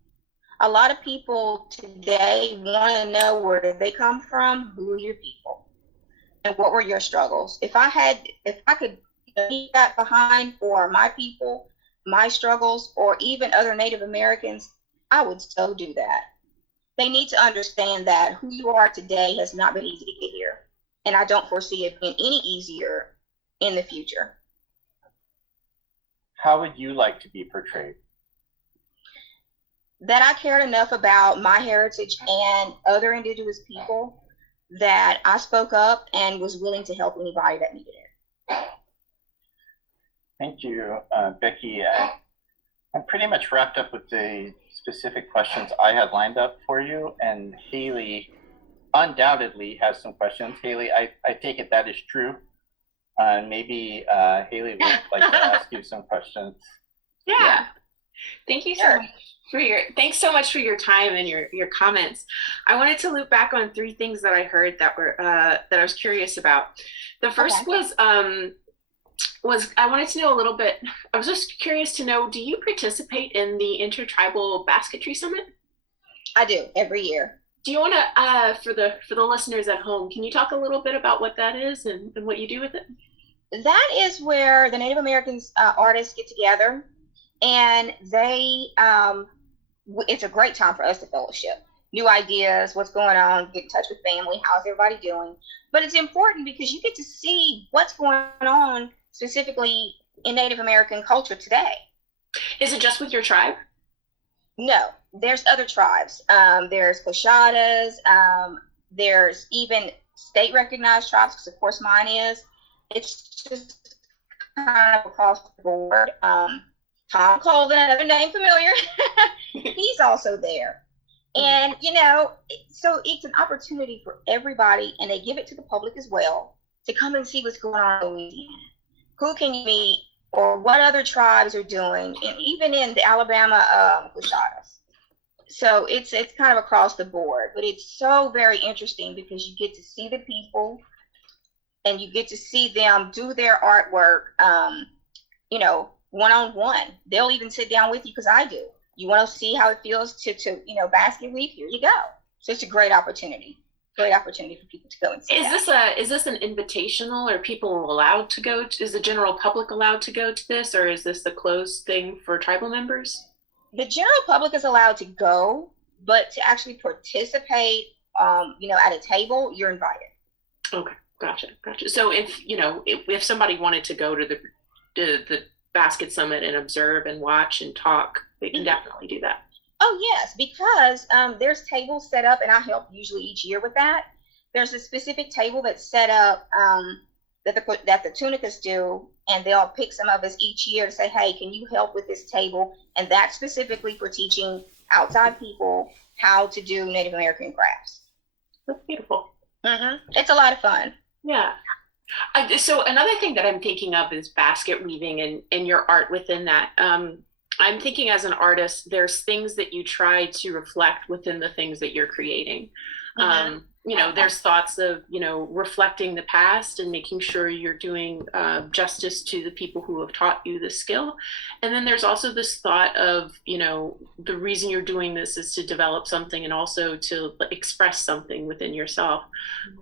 A lot of people today want to know where did they come from, who are your people, and what were your struggles. If I could leave that behind for my people, my struggles, or even other Native Americans, I would so do that. They need to understand that who you are today has not been easy to get here, and I don't foresee it being any easier in the future. How would you like to be portrayed? That I cared enough about my heritage and other indigenous people that I spoke up and was willing to help anybody that needed it. Thank you, Becky. I'm pretty much wrapped up with the specific questions I had lined up for you, and Haley undoubtedly has some questions. Haley, I take it that is true. Maybe Haley would like to ask you some questions. Yeah. Thank you so much thanks so much for your time and your comments. I wanted to loop back on 3 things that I heard that were that I was curious about. The first was I wanted to know a little bit. I was just curious to know, do you participate in the Intertribal Basketry Summit? I do every year. Do you want to, for the listeners at home, can you talk a little bit about what that is and what you do with it? That is where the Native Americans artists get together, and they it's a great time for us to fellowship, new ideas, what's going on, get in touch with family, how's everybody doing. But it's important because you get to see what's going on specifically in Native American culture today. Is it just with your tribe? No, there's other tribes. There's Coshadas. There's even state recognized tribes, because of course mine is. It's just kind of across the board. Tom Colvin, another name familiar, he's also there. And, so it's an opportunity for everybody, and they give it to the public as well, to come and see what's going on in Louisiana. Who can you meet, or what other tribes are doing, and even in the Alabama Coshadas. So it's kind of across the board, but it's so very interesting because you get to see the people, and you get to see them do their artwork, one-on-one. They'll even sit down with you, because I do. You want to see how it feels to basket weave? Here you go. So it's a great opportunity. Great opportunity for people to go and see. Is this an invitational? Are people allowed to go? Is the general public allowed to go to this, or is this a closed thing for tribal members? The general public is allowed to go, but to actually participate, at a table, you're invited. Okay, gotcha. So if somebody wanted to go to the Basket Summit and observe and watch and talk, they can definitely do that. Oh yes, because there's tables set up, and I help usually each year with that. There's a specific table that's set up that the Tunicas do, and they'll pick some of us each year to say, hey, can you help with this table? And that's specifically for teaching outside people how to do Native American crafts. That's beautiful. It's a lot of fun. Yeah. So another thing that I'm thinking of is basket weaving and your art within that. I'm thinking, as an artist, there's things that you try to reflect within the things that you're creating. There's thoughts of, reflecting the past and making sure you're doing justice to the people who have taught you the skill. And then there's also this thought of, the reason you're doing this is to develop something and also to express something within yourself.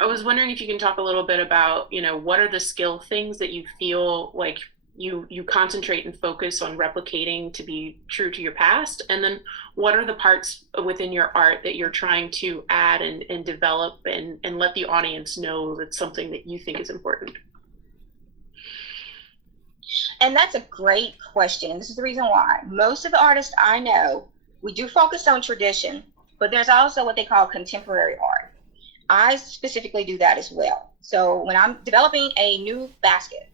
I was wondering if you can talk a little bit about, what are the skill things that you feel like you concentrate and focus on replicating to be true to your past, and then what are the parts within your art that you're trying to add and develop and let the audience know that's something that you think is important? And that's a great question. This is the reason why most of the artists I know, we do focus on tradition, but there's also what they call contemporary art. I specifically do that as well. So when I'm developing a new basket,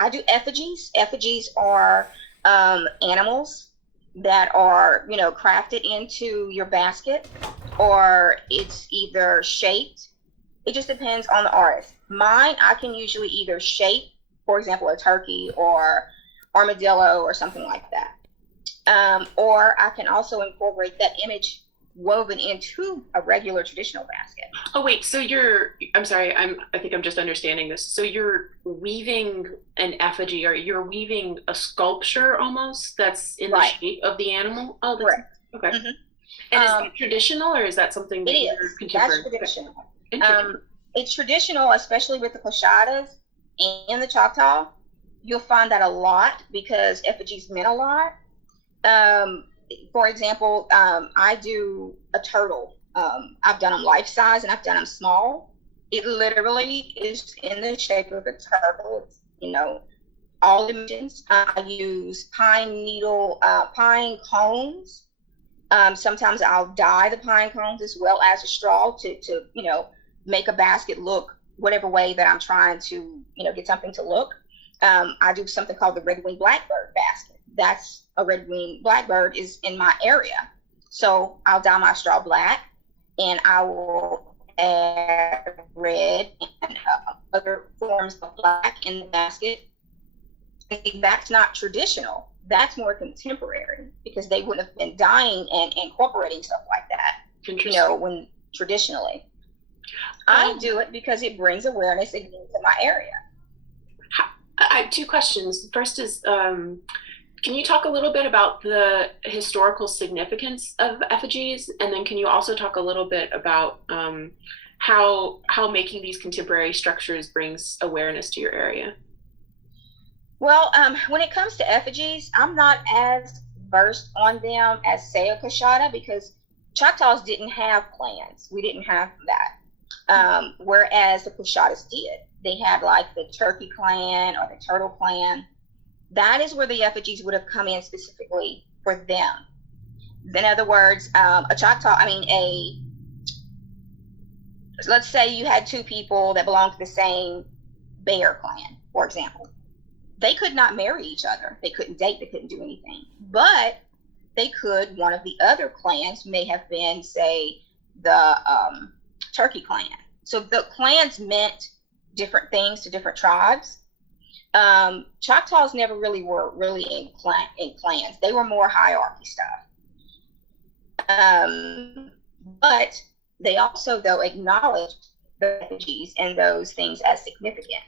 I do effigies. Effigies are animals that are, crafted into your basket, or it's either shaped It just depends on the artist. Mine, I can usually either shape, for example, a turkey or armadillo or something like that. Or I can also incorporate that image woven into a regular traditional basket. Oh wait, so I'm sorry, I think I'm just understanding this. So you're weaving an effigy, or you're weaving a sculpture almost that's in the Right. shape of the animal? Oh, that's Correct. okay. Mhm. And is that traditional, or is that something that It you're is. contemporary? That's traditional. Interesting. It's traditional, especially with the Poshadas and the Choctaw. You'll find that a lot because effigies meant a lot. For example, I do a turtle. I've done them life size and I've done them small. It literally is in the shape of a turtle. It's, all dimensions. I use pine cones. Sometimes I'll dye the pine cones as well as a straw to make a basket look whatever way that I'm trying to, get something to look. I do something called the red-winged blackbird basket. That's a red-winged blackbird is in my area. So I'll dye my straw black and I will add red and other forms of black in the basket. And that's not traditional. That's more contemporary because they wouldn't have been dyeing and incorporating stuff like that, when traditionally. I do it because it brings awareness again to my area. I have two questions. First is, can you talk a little bit about the historical significance of effigies? And then can you also talk a little bit about how making these contemporary structures brings awareness to your area? Well, when it comes to effigies, I'm not as versed on them as, say, a Coshada because Choctaws didn't have clans. We didn't have that. Whereas the Coshadas did. They had like the Turkey clan or the Turtle clan. That is where the effigies would have come in specifically for them. In other words, let's say you had two people that belonged to the same Bear clan, for example. They could not marry each other. They couldn't date. They couldn't do anything. But they could, one of the other clans may have been, say, the Turkey clan. So the clans meant different things to different tribes. Choctaws never really were in clans. They were more hierarchy stuff. But they also, though, acknowledged the effigies and those things as significant.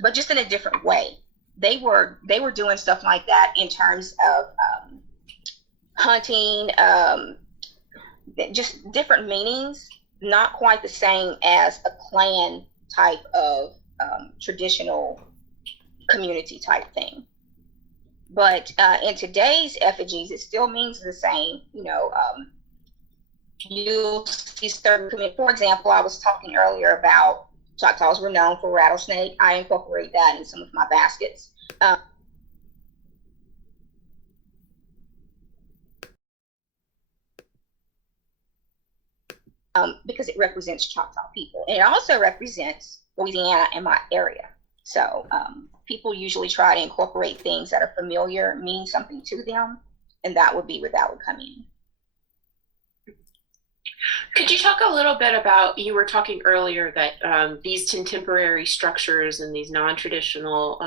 But just in a different way. They were doing stuff like that in terms of hunting, just different meanings, not quite the same as a clan type of traditional community type thing. But in today's effigies, it still means the same. You'll see certain communities. For example, I was talking earlier about Choctaws were known for rattlesnake. I incorporate that in some of my baskets. Because it represents Choctaw people. And it also represents Louisiana and my area. So people usually try to incorporate things that are familiar, mean something to them, and that would be where that would come in. Could you talk a little bit about, you were talking earlier that these contemporary structures and these non-traditional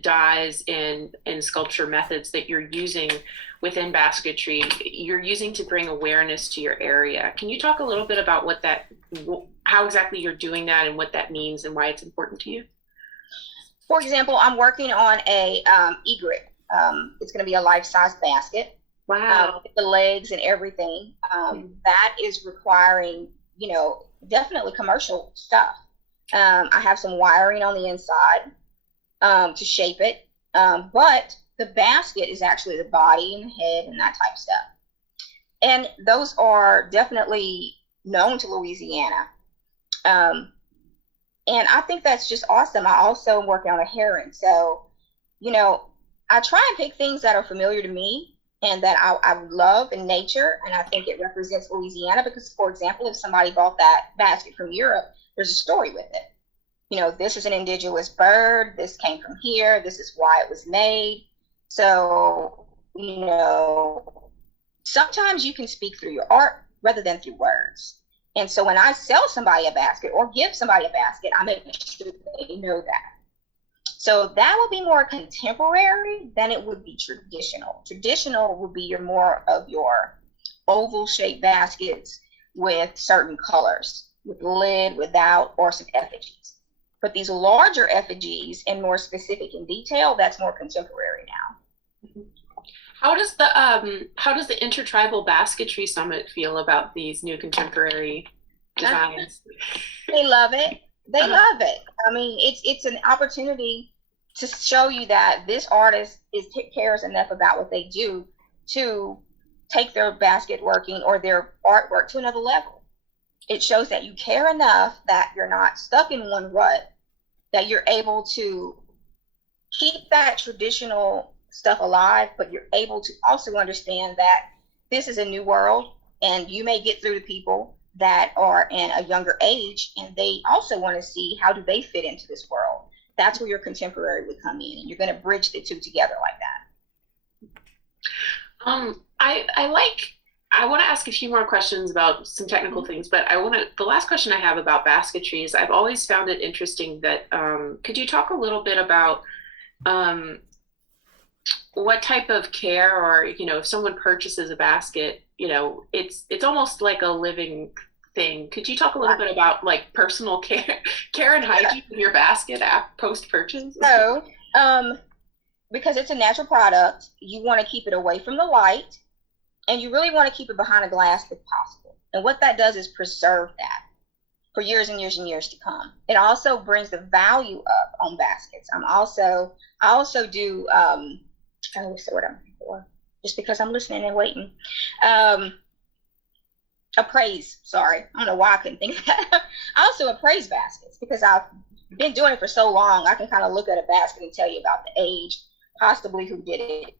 dyes and sculpture methods that you're using within basketry, you're using to bring awareness to your area. Can you talk a little bit about how exactly you're doing that and what that means and why it's important to you? For example, I'm working on a egret. It's going to be a life-size basket. Wow. With the legs and everything. That is requiring, definitely commercial stuff. I have some wiring on the inside to shape it. But the basket is actually the body and the head and that type of stuff. And those are definitely known to Louisiana. And I think that's just awesome. I also am working on a heron. So, I try and pick things that are familiar to me and that I love in nature, and I think it represents Louisiana because, for example, if somebody bought that basket from Europe, there's a story with it. This is an indigenous bird, this came from here, this is why it was made. So, sometimes you can speak through your art rather than through words. And so when I sell somebody a basket or give somebody a basket, I make sure they know that. So that would be more contemporary than it would be traditional. Traditional would be more of your oval shaped baskets with certain colors, with lid, without, or some effigies. But these larger effigies and more specific in detail, that's more contemporary now. How does the Intertribal Basketry Summit feel about these new contemporary designs? They love it. They love it. I mean, it's an opportunity to show you that this artist cares enough about what they do to take their basket working or their artwork to another level. It shows that you care enough that you're not stuck in one rut, that you're able to keep that traditional stuff alive, but you're able to also understand that this is a new world and you may get through to people that are in a younger age and they also want to see how do they fit into this world. That's where your contemporary would come in, and you're going to bridge the two together like that. I want to ask a few more questions about some technical things, but the last question I have about basketry is I've always found it interesting that, could you talk a little bit about what type of care, or, if someone purchases a basket, it's almost like a living thing. Could you talk a little bit about like personal care and hygiene of your basket post-purchase? So, because it's a natural product, you want to keep it away from the light, and you really want to keep it behind a glass if possible. And what that does is preserve that for years and years and years to come. It also brings the value up on baskets. I also do what's the word I'm looking for? Just because I'm listening and waiting. Appraise. Sorry, I don't know why I couldn't think of that. I also appraise baskets because I've been doing it for so long. I can kind of look at a basket and tell you about the age, possibly who did it.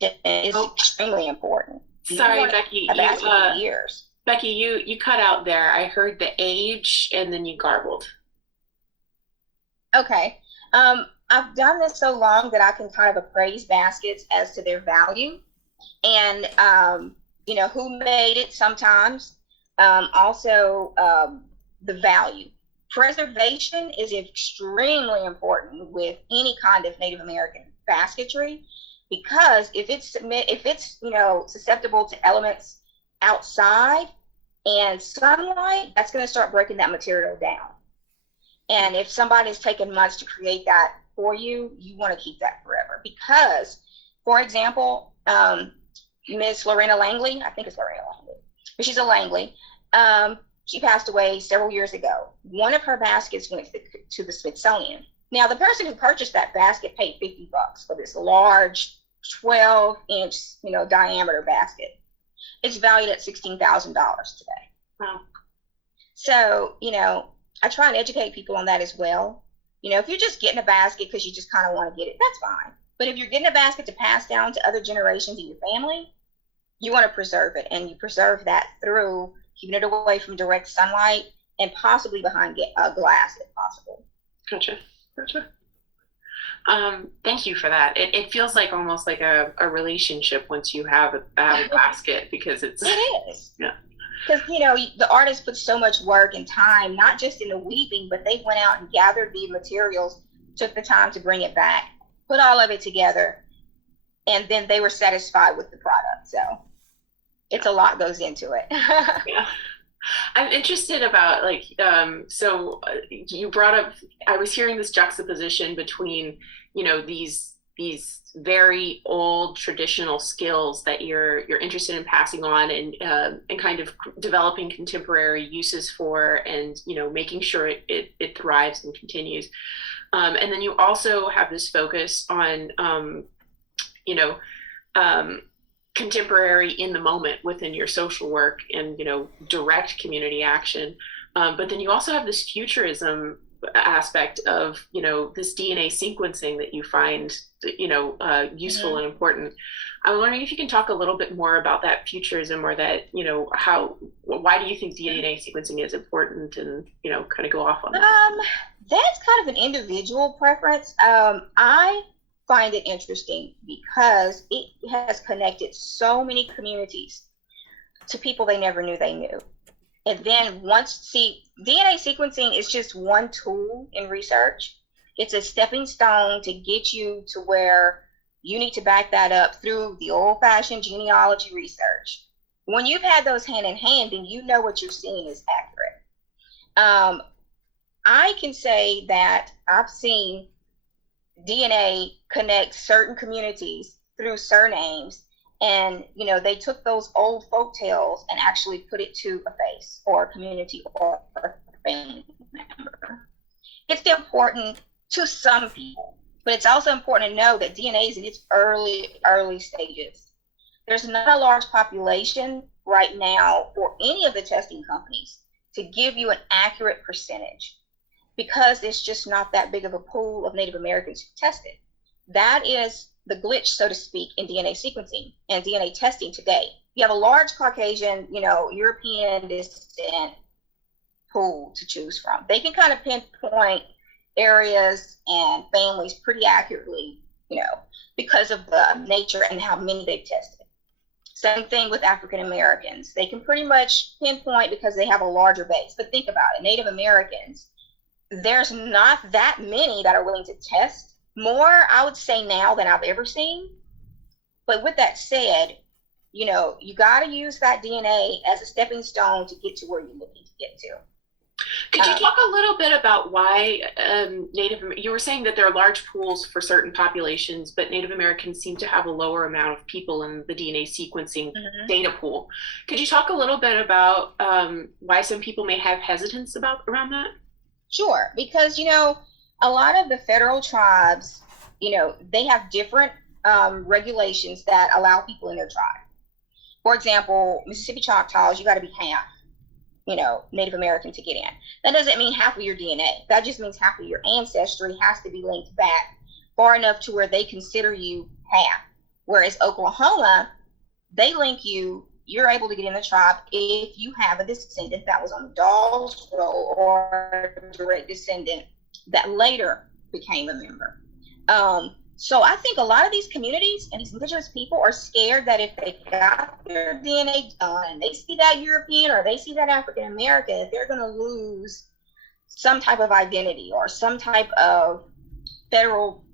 It's extremely important. Sorry, Becky. Becky, you cut out there. I heard the age and then you garbled. Okay. I've done this so long that I can kind of appraise baskets as to their value and, who made it sometimes. Also, the value. Preservation is extremely important with any kind of Native American basketry, because if it's susceptible to elements outside and sunlight, that's going to start breaking that material down. And if somebody's taken months to create that for you, you want to keep that forever. Because, for example, Miss Lorena Langley, I think it's Lorena Langley, but she's a Langley. She passed away several years ago. One of her baskets went to the Smithsonian. Now, the person who purchased that basket paid $50 for this large 12-inch, diameter basket. It's valued at $16,000 today. Wow. So, I try and educate people on that as well. If you're just getting a basket because you just kind of want to get it, that's fine. But if you're getting a basket to pass down to other generations in your family, you want to preserve it. And you preserve that through keeping it away from direct sunlight and possibly behind glass if possible. Gotcha. Thank you for that. It feels like almost like a relationship once you have a basket, because it is. Yeah. Because, the artist put so much work and time, not just in the weaving, but they went out and gathered the materials, took the time to bring it back, put all of it together, and then they were satisfied with the product. So it's a lot goes into it. Yeah. I'm interested about you brought up, I was hearing this juxtaposition between, these very old traditional skills that you're interested in passing on and kind of developing contemporary uses for, and making sure it thrives and continues. And then you also have this focus on contemporary in the moment within your social work and direct community action. But then you also have this futurism aspect of this DNA sequencing that you find useful and important. I'm wondering if you can talk a little bit more about that futurism, or that why do you think DNA sequencing is important, and kind of go off on that. That's kind of an individual preference. I find it interesting because it has connected so many communities to people they never knew they knew. And then DNA sequencing is just one tool in research. It's a stepping stone to get you to where you need to back that up through the old-fashioned genealogy research. When you've had those hand in hand, then you know what you're seeing is accurate. I can say that I've seen DNA connect certain communities through surnames, and they took those old folk tales and actually put it to a face or a community or a family member. It's important to some people, but it's also important to know that DNA is in its early stages. There's not a large population right now for any of the testing companies to give you an accurate percentage, because it's just not that big of a pool of Native Americans who tested. That is the glitch, so to speak, in DNA sequencing and DNA testing today. You have a large Caucasian, European descent pool to choose from. They can kind of pinpoint areas and families pretty accurately, because of the nature and how many they've tested. Same thing with African Americans. They can pretty much pinpoint because they have a larger base. But think about it, Native Americans, there's not that many that are willing to test. More, I would say, now than I've ever seen. But with that said, you got to use that DNA as a stepping stone to get to where you're looking to get to. Could you talk a little bit about why you were saying that there are large pools for certain populations, but Native Americans seem to have a lower amount of people in the DNA sequencing data pool. Could you talk a little bit about why some people may have hesitance around that? Sure, because, a lot of the federal tribes, they have different regulations that allow people in their tribe. For example, Mississippi Choctaws, you got to be half, Native American to get in. That doesn't mean half of your DNA. That just means half of your ancestry has to be linked back far enough to where they consider you half. Whereas Oklahoma, they link you're able to get in the tribe if you have a descendant that was on the Dawes roll or a direct descendant that later became a member. So I think a lot of these communities and these indigenous people are scared that if they got their DNA done and they see that European or they see that African American, they're going to lose some type of identity or some type of federal,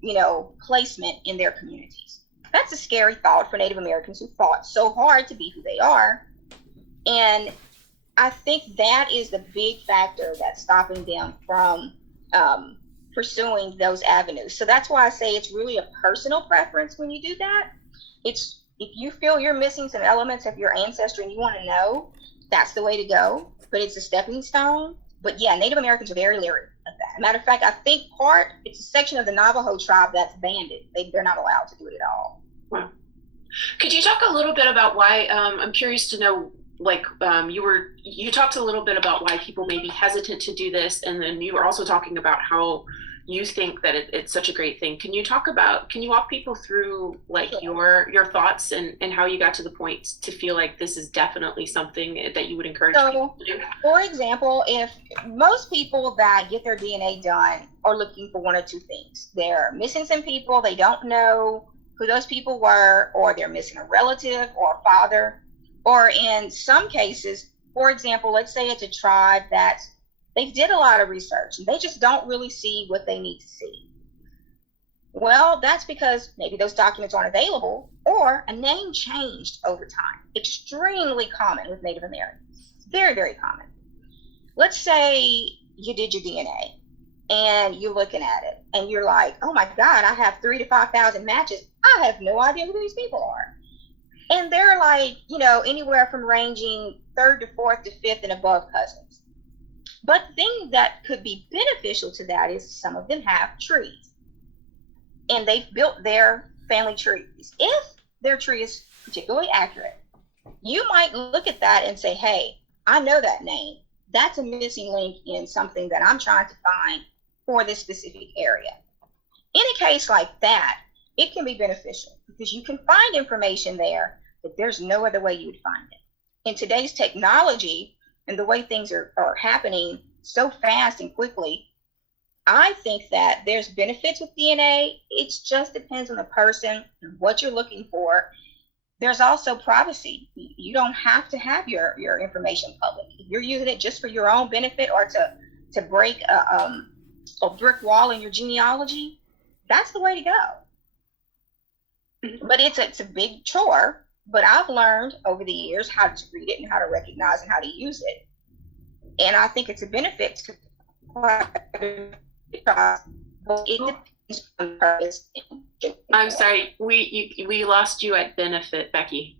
placement in their communities. That's a scary thought for Native Americans who fought so hard to be who they are. And I think that is the big factor that's stopping them from pursuing those avenues. So that's why I say it's really a personal preference when you do that. It's if you feel you're missing some elements of your ancestry and you want to know, that's the way to go. But it's a stepping stone. But yeah, Native Americans are very leery of that. Matter of fact, I think it's a section of the Navajo tribe that's banned it. They're not allowed to do it at all. Wow. Could you talk a little bit about why, I'm curious to know, you talked a little bit about why people may be hesitant to do this, and then you were also talking about how you think that it's such a great thing. Can you walk people through Sure. your thoughts and how you got to the point to feel like this is definitely something that you would encourage people to do? For example, if most people that get their DNA done are looking for one or two things, they're missing some people, they don't know who those people were, or they're missing a relative or a father, or in some cases, for example, let's say it's a tribe that they did a lot of research and they just don't really see what they need to see. Well, that's because maybe those documents aren't available or a name changed over time. Extremely common with Native Americans. Very, very common. Let's say you did your DNA and you're looking at it and you're like, oh my God, I have 3,000 to 5,000 matches. I have no idea who these people are. And they're anywhere from ranging third to fourth to fifth and above cousins. But the thing that could be beneficial to that is some of them have trees. And they've built their family trees. If their tree is particularly accurate, you might look at that and say, hey, I know that name. That's a missing link in something that I'm trying to find for this specific area. In a case like that, it can be beneficial because you can find information there that there's no other way you would find it. In today's technology and the way things are happening so fast and quickly, I think that there's benefits with DNA. It just depends on the person, what you're looking for. There's also privacy. You don't have to have your information public. If you're using it just for your own benefit or to break a brick wall in your genealogy, that's the way to go. But it's a big chore. But I've learned over the years how to read it and how to recognize and how to use it. And I think it's a benefit to it depends on the purpose. I'm sorry, we lost you at benefit, Becky.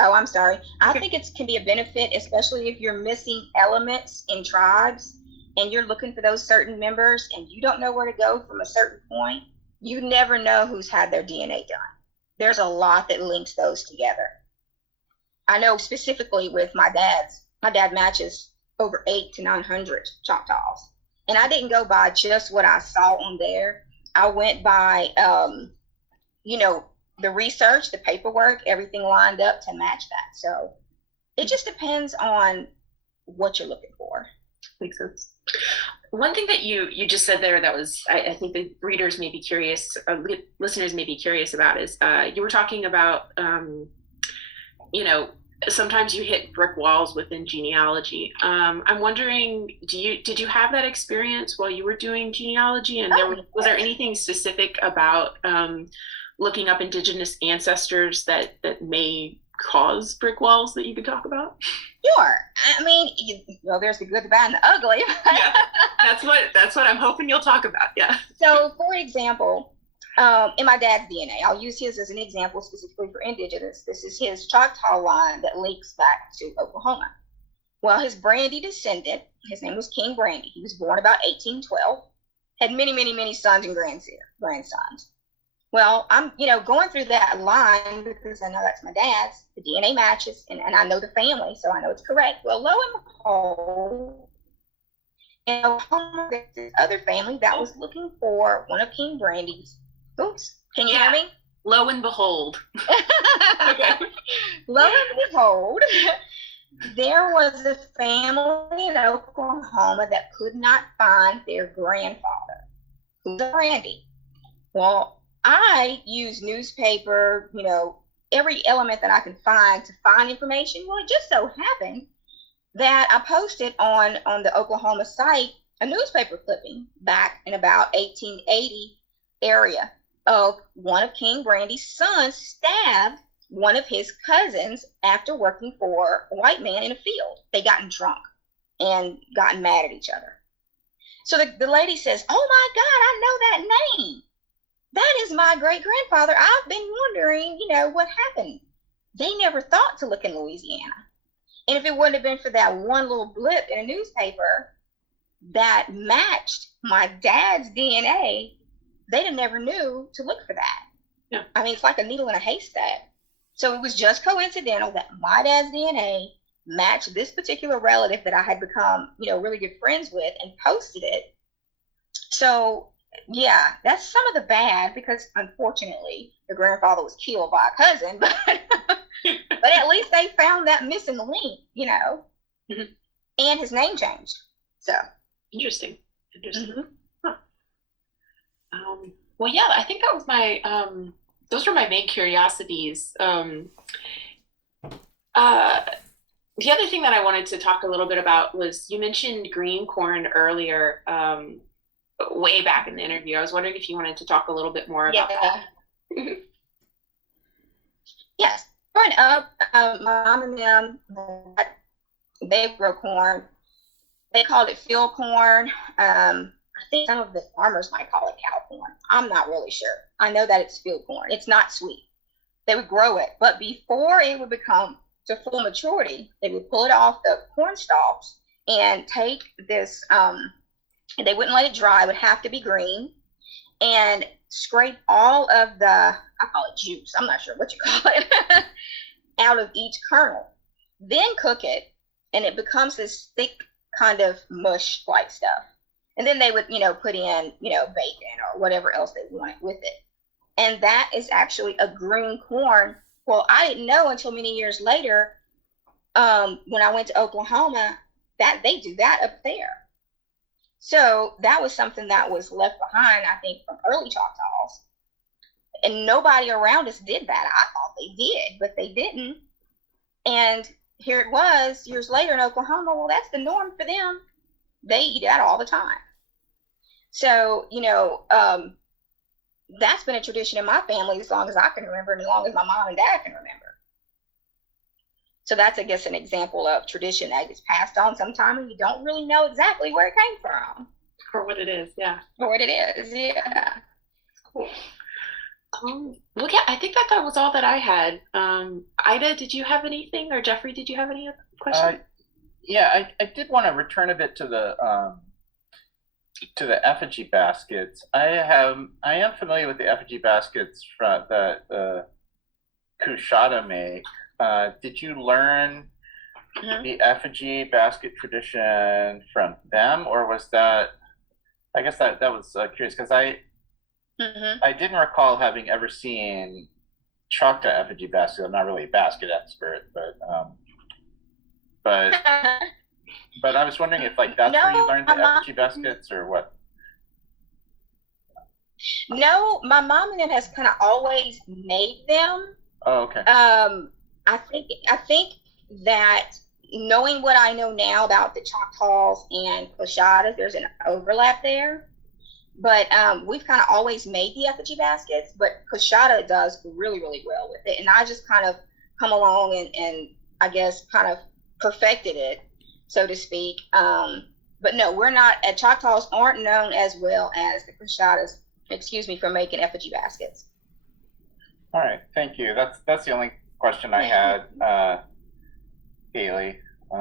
Oh, I'm sorry. I think it can be a benefit, especially if you're missing elements in tribes and you're looking for those certain members and you don't know where to go from a certain point. You never know who's had their DNA done. There's a lot that links those together. I know specifically with my dad matches over 800 to 900 Choctaws. And I didn't go by just what I saw on there. I went by, the research, the paperwork, everything lined up to match that. So it just depends on what you're looking for. Makes sense. One thing that you just said there that was, I think the readers may be curious, listeners may be curious about is you were talking about, sometimes you hit brick walls within genealogy. I'm wondering, did you have that experience while you were doing genealogy? And was there anything specific about looking up Indigenous ancestors that may cause brick walls that you could talk about? Sure. I mean, there's the good, the bad, and the ugly. Yeah, that's what I'm hoping you'll talk about. Yeah. So, for example, in my dad's DNA, I'll use his as an example specifically for Indigenous. This is his Choctaw line that links back to Oklahoma. Well, his Brandy descendant, his name was King Brandy. He was born about 1812, had many, many, many sons and grandsons. Well, I'm, going through that line because I know that's my dad's. The DNA matches, and I know the family, so I know it's correct. Well, lo and behold, in Oklahoma, there's this other family that was looking for one of King Brandy's. Oops, can you hear me? Lo and behold. Okay. Lo and behold, there was a family in Oklahoma that could not find their grandfather, who's a Brandy. Well, I use newspaper, every element that I can find to find information. Well, it just so happened that I posted on the Oklahoma site a newspaper clipping back in about 1880 area of one of King Brandy's sons stabbed one of his cousins after working for a white man in a field. They gotten drunk and gotten mad at each other. So the lady says, "Oh my God, I know that name. That is my great-grandfather. I've been wondering, what happened." They never thought to look in Louisiana. And if it wouldn't have been for that one little blip in a newspaper that matched my dad's DNA, they'd have never knew to look for that. Yeah. I mean, it's like a needle in a haystack. So it was just coincidental that my dad's DNA matched this particular relative that I had become, really good friends with and posted it. So yeah, that's some of the bad because unfortunately the grandfather was killed by a cousin, but but at least they found that missing link, Mm-hmm. And his name changed. So interesting. Mm-hmm. Huh. Well, yeah, I think that was my those were my main curiosities. The other thing that I wanted to talk a little bit about was you mentioned green corn earlier. Way back in the interview. I was wondering if you wanted to talk a little bit more about that. Yes. Growing up, my mom and them, they grow corn. They called it field corn. I think some of the farmers might call it cow corn. I'm not really sure. I know that it's field corn. It's not sweet. They would grow it, but before it would become to full maturity, they would pull it off the corn stalks and take this they wouldn't let it dry. It would have to be green, and scrape all of the, I call it juice, I'm not sure what you call it, out of each kernel. Then cook it, and it becomes this thick kind of mush like stuff. And then they would, put in, bacon or whatever else they wanted with it. And that is actually a green corn. Well, I didn't know until many years later, when I went to Oklahoma, that they do that up there. So that was something that was left behind, I think, from early Choctaws. And nobody around us did that. I thought they did, but they didn't. And here it was years later in Oklahoma. Well, that's the norm for them. They eat that all the time. So, that's been a tradition in my family as long as I can remember and as long as my mom and dad can remember. So that's, I guess, an example of tradition that gets passed on sometime and you don't really know exactly where it came from. For what it is, yeah. For what it is, yeah. Cool. Well, yeah, I think that was all that I had. Ida, did you have anything, or Jeffrey, did you have any other questions? Yeah, I did want to return a bit to the effigy baskets. I am familiar with the effigy baskets from that Coushatta make. Did you learn the effigy basket tradition from them, or was that? I guess that was curious because I didn't recall having ever seen Choctaw effigy basket. I'm not really a basket expert, but I was wondering if like that's where you learned the effigy baskets or what? No, my mom and them has kind of always made them. Oh, okay. I think that knowing what I know now about the Choctaws and Coshattas, there's an overlap there. But we've kind of always made the effigy baskets, but Coushatta does really, really well with it. And I just kind of come along and I guess kind of perfected it, so to speak. But no, we're not, Choctaws aren't known as well as the Coushattas, for making effigy baskets. All right, thank you. That's the only question I had, Haley.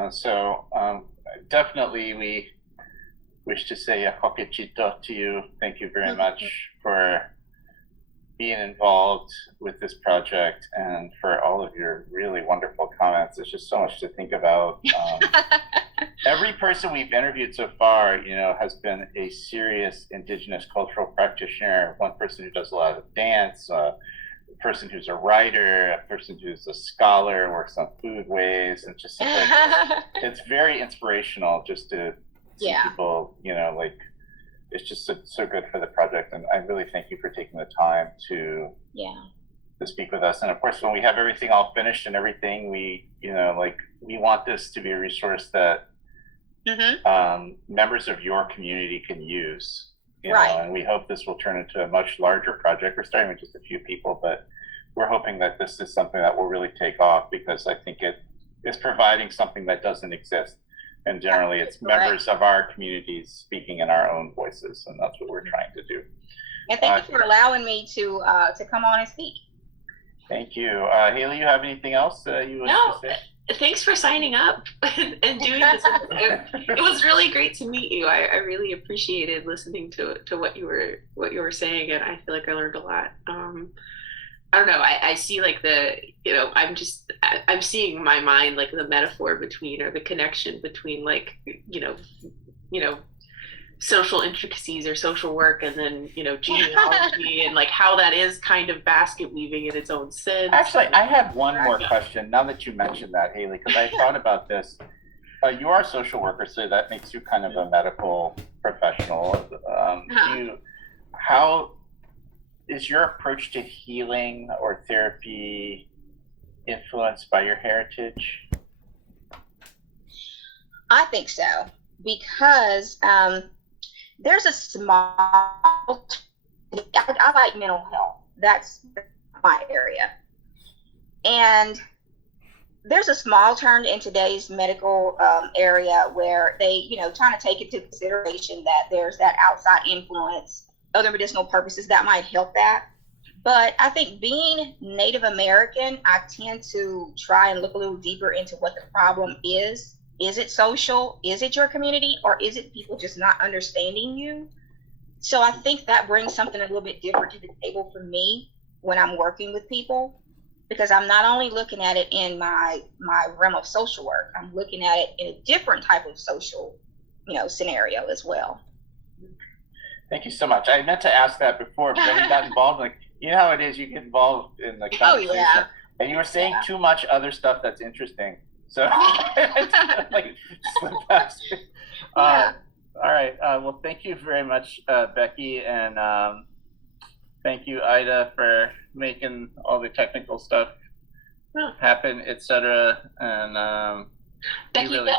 So definitely we wish to say a kokechito to you. Thank you very much for being involved with this project and for all of your really wonderful comments. There's just so much to think about. Every person we've interviewed so far, has been a serious Indigenous cultural practitioner. One person who does a lot of dance, a person who's a writer, a person who's a scholar, works on foodways, and just it's very inspirational just to see people, it's just so good for the project. And I really thank you for taking the time to speak with us. And of course, when we have everything all finished and everything, we want this to be a resource that members of your community can use. And we hope this will turn into a much larger project. We're starting with just a few people, but we're hoping that this is something that will really take off, because I think it is providing something that doesn't exist. And generally it's members of our communities speaking in our own voices. And that's what we're trying to do. And thank you for allowing me to come on and speak. Thank you. Haley, you have anything else you would like to say? Thanks for signing up and doing this. It was really great to meet you. I really appreciated listening to what you were saying, and I feel like I learned a lot. I don't know. I see like I'm seeing in my mind like the metaphor between, or the connection between, like social intricacies or social work, and then genealogy and like how that is kind of basket weaving in its own sense. Actually, I have one more question now that you mentioned that, Haley, because I thought about this. You are a social worker, so that makes you kind of a medical professional. How is your approach to healing or therapy influenced by your heritage? I think so, because there's a small, I like mental health. That's my area. And there's a small turn in today's medical area where they, trying to take into consideration that there's that outside influence, other medicinal purposes that might help that. But I think being Native American, I tend to try and look a little deeper into what the problem is. Is it social? Is it your community? Or is it people just not understanding you? So I think that brings something a little bit different to the table for me when I'm working with people, because I'm not only looking at it in my realm of social work, I'm looking at it in a different type of social, scenario as well. Thank you so much. I meant to ask that before, but then we got involved. Like, you know how it is, you get involved in the conversation. Oh, yeah. And you were saying too much other stuff that's interesting. So, like, all right. Well, thank you very much, Becky, and thank you, Ida, for making all the technical stuff happen, etc. And Becky, really...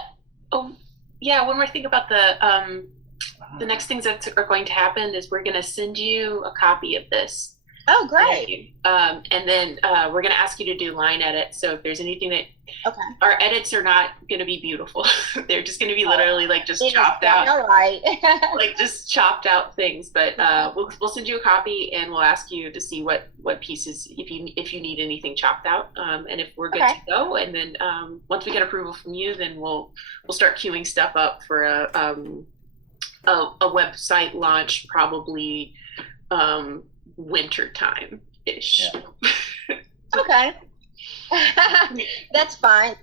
oh yeah, one more thing about the next things that are going to happen is we're going to send you a copy of this. Oh, great. And then we're going to ask you to do line edits. So if there's anything that, our edits are not going to be beautiful. They're just going to be literally like just chopped out, all right. like just chopped out things. But we'll send you a copy and we'll ask you to see what pieces, if you need anything chopped out, and if we're good to go. And then once we get approval from you, then we'll start queuing stuff up for a website launch, probably winter time ish. Okay. That's fine.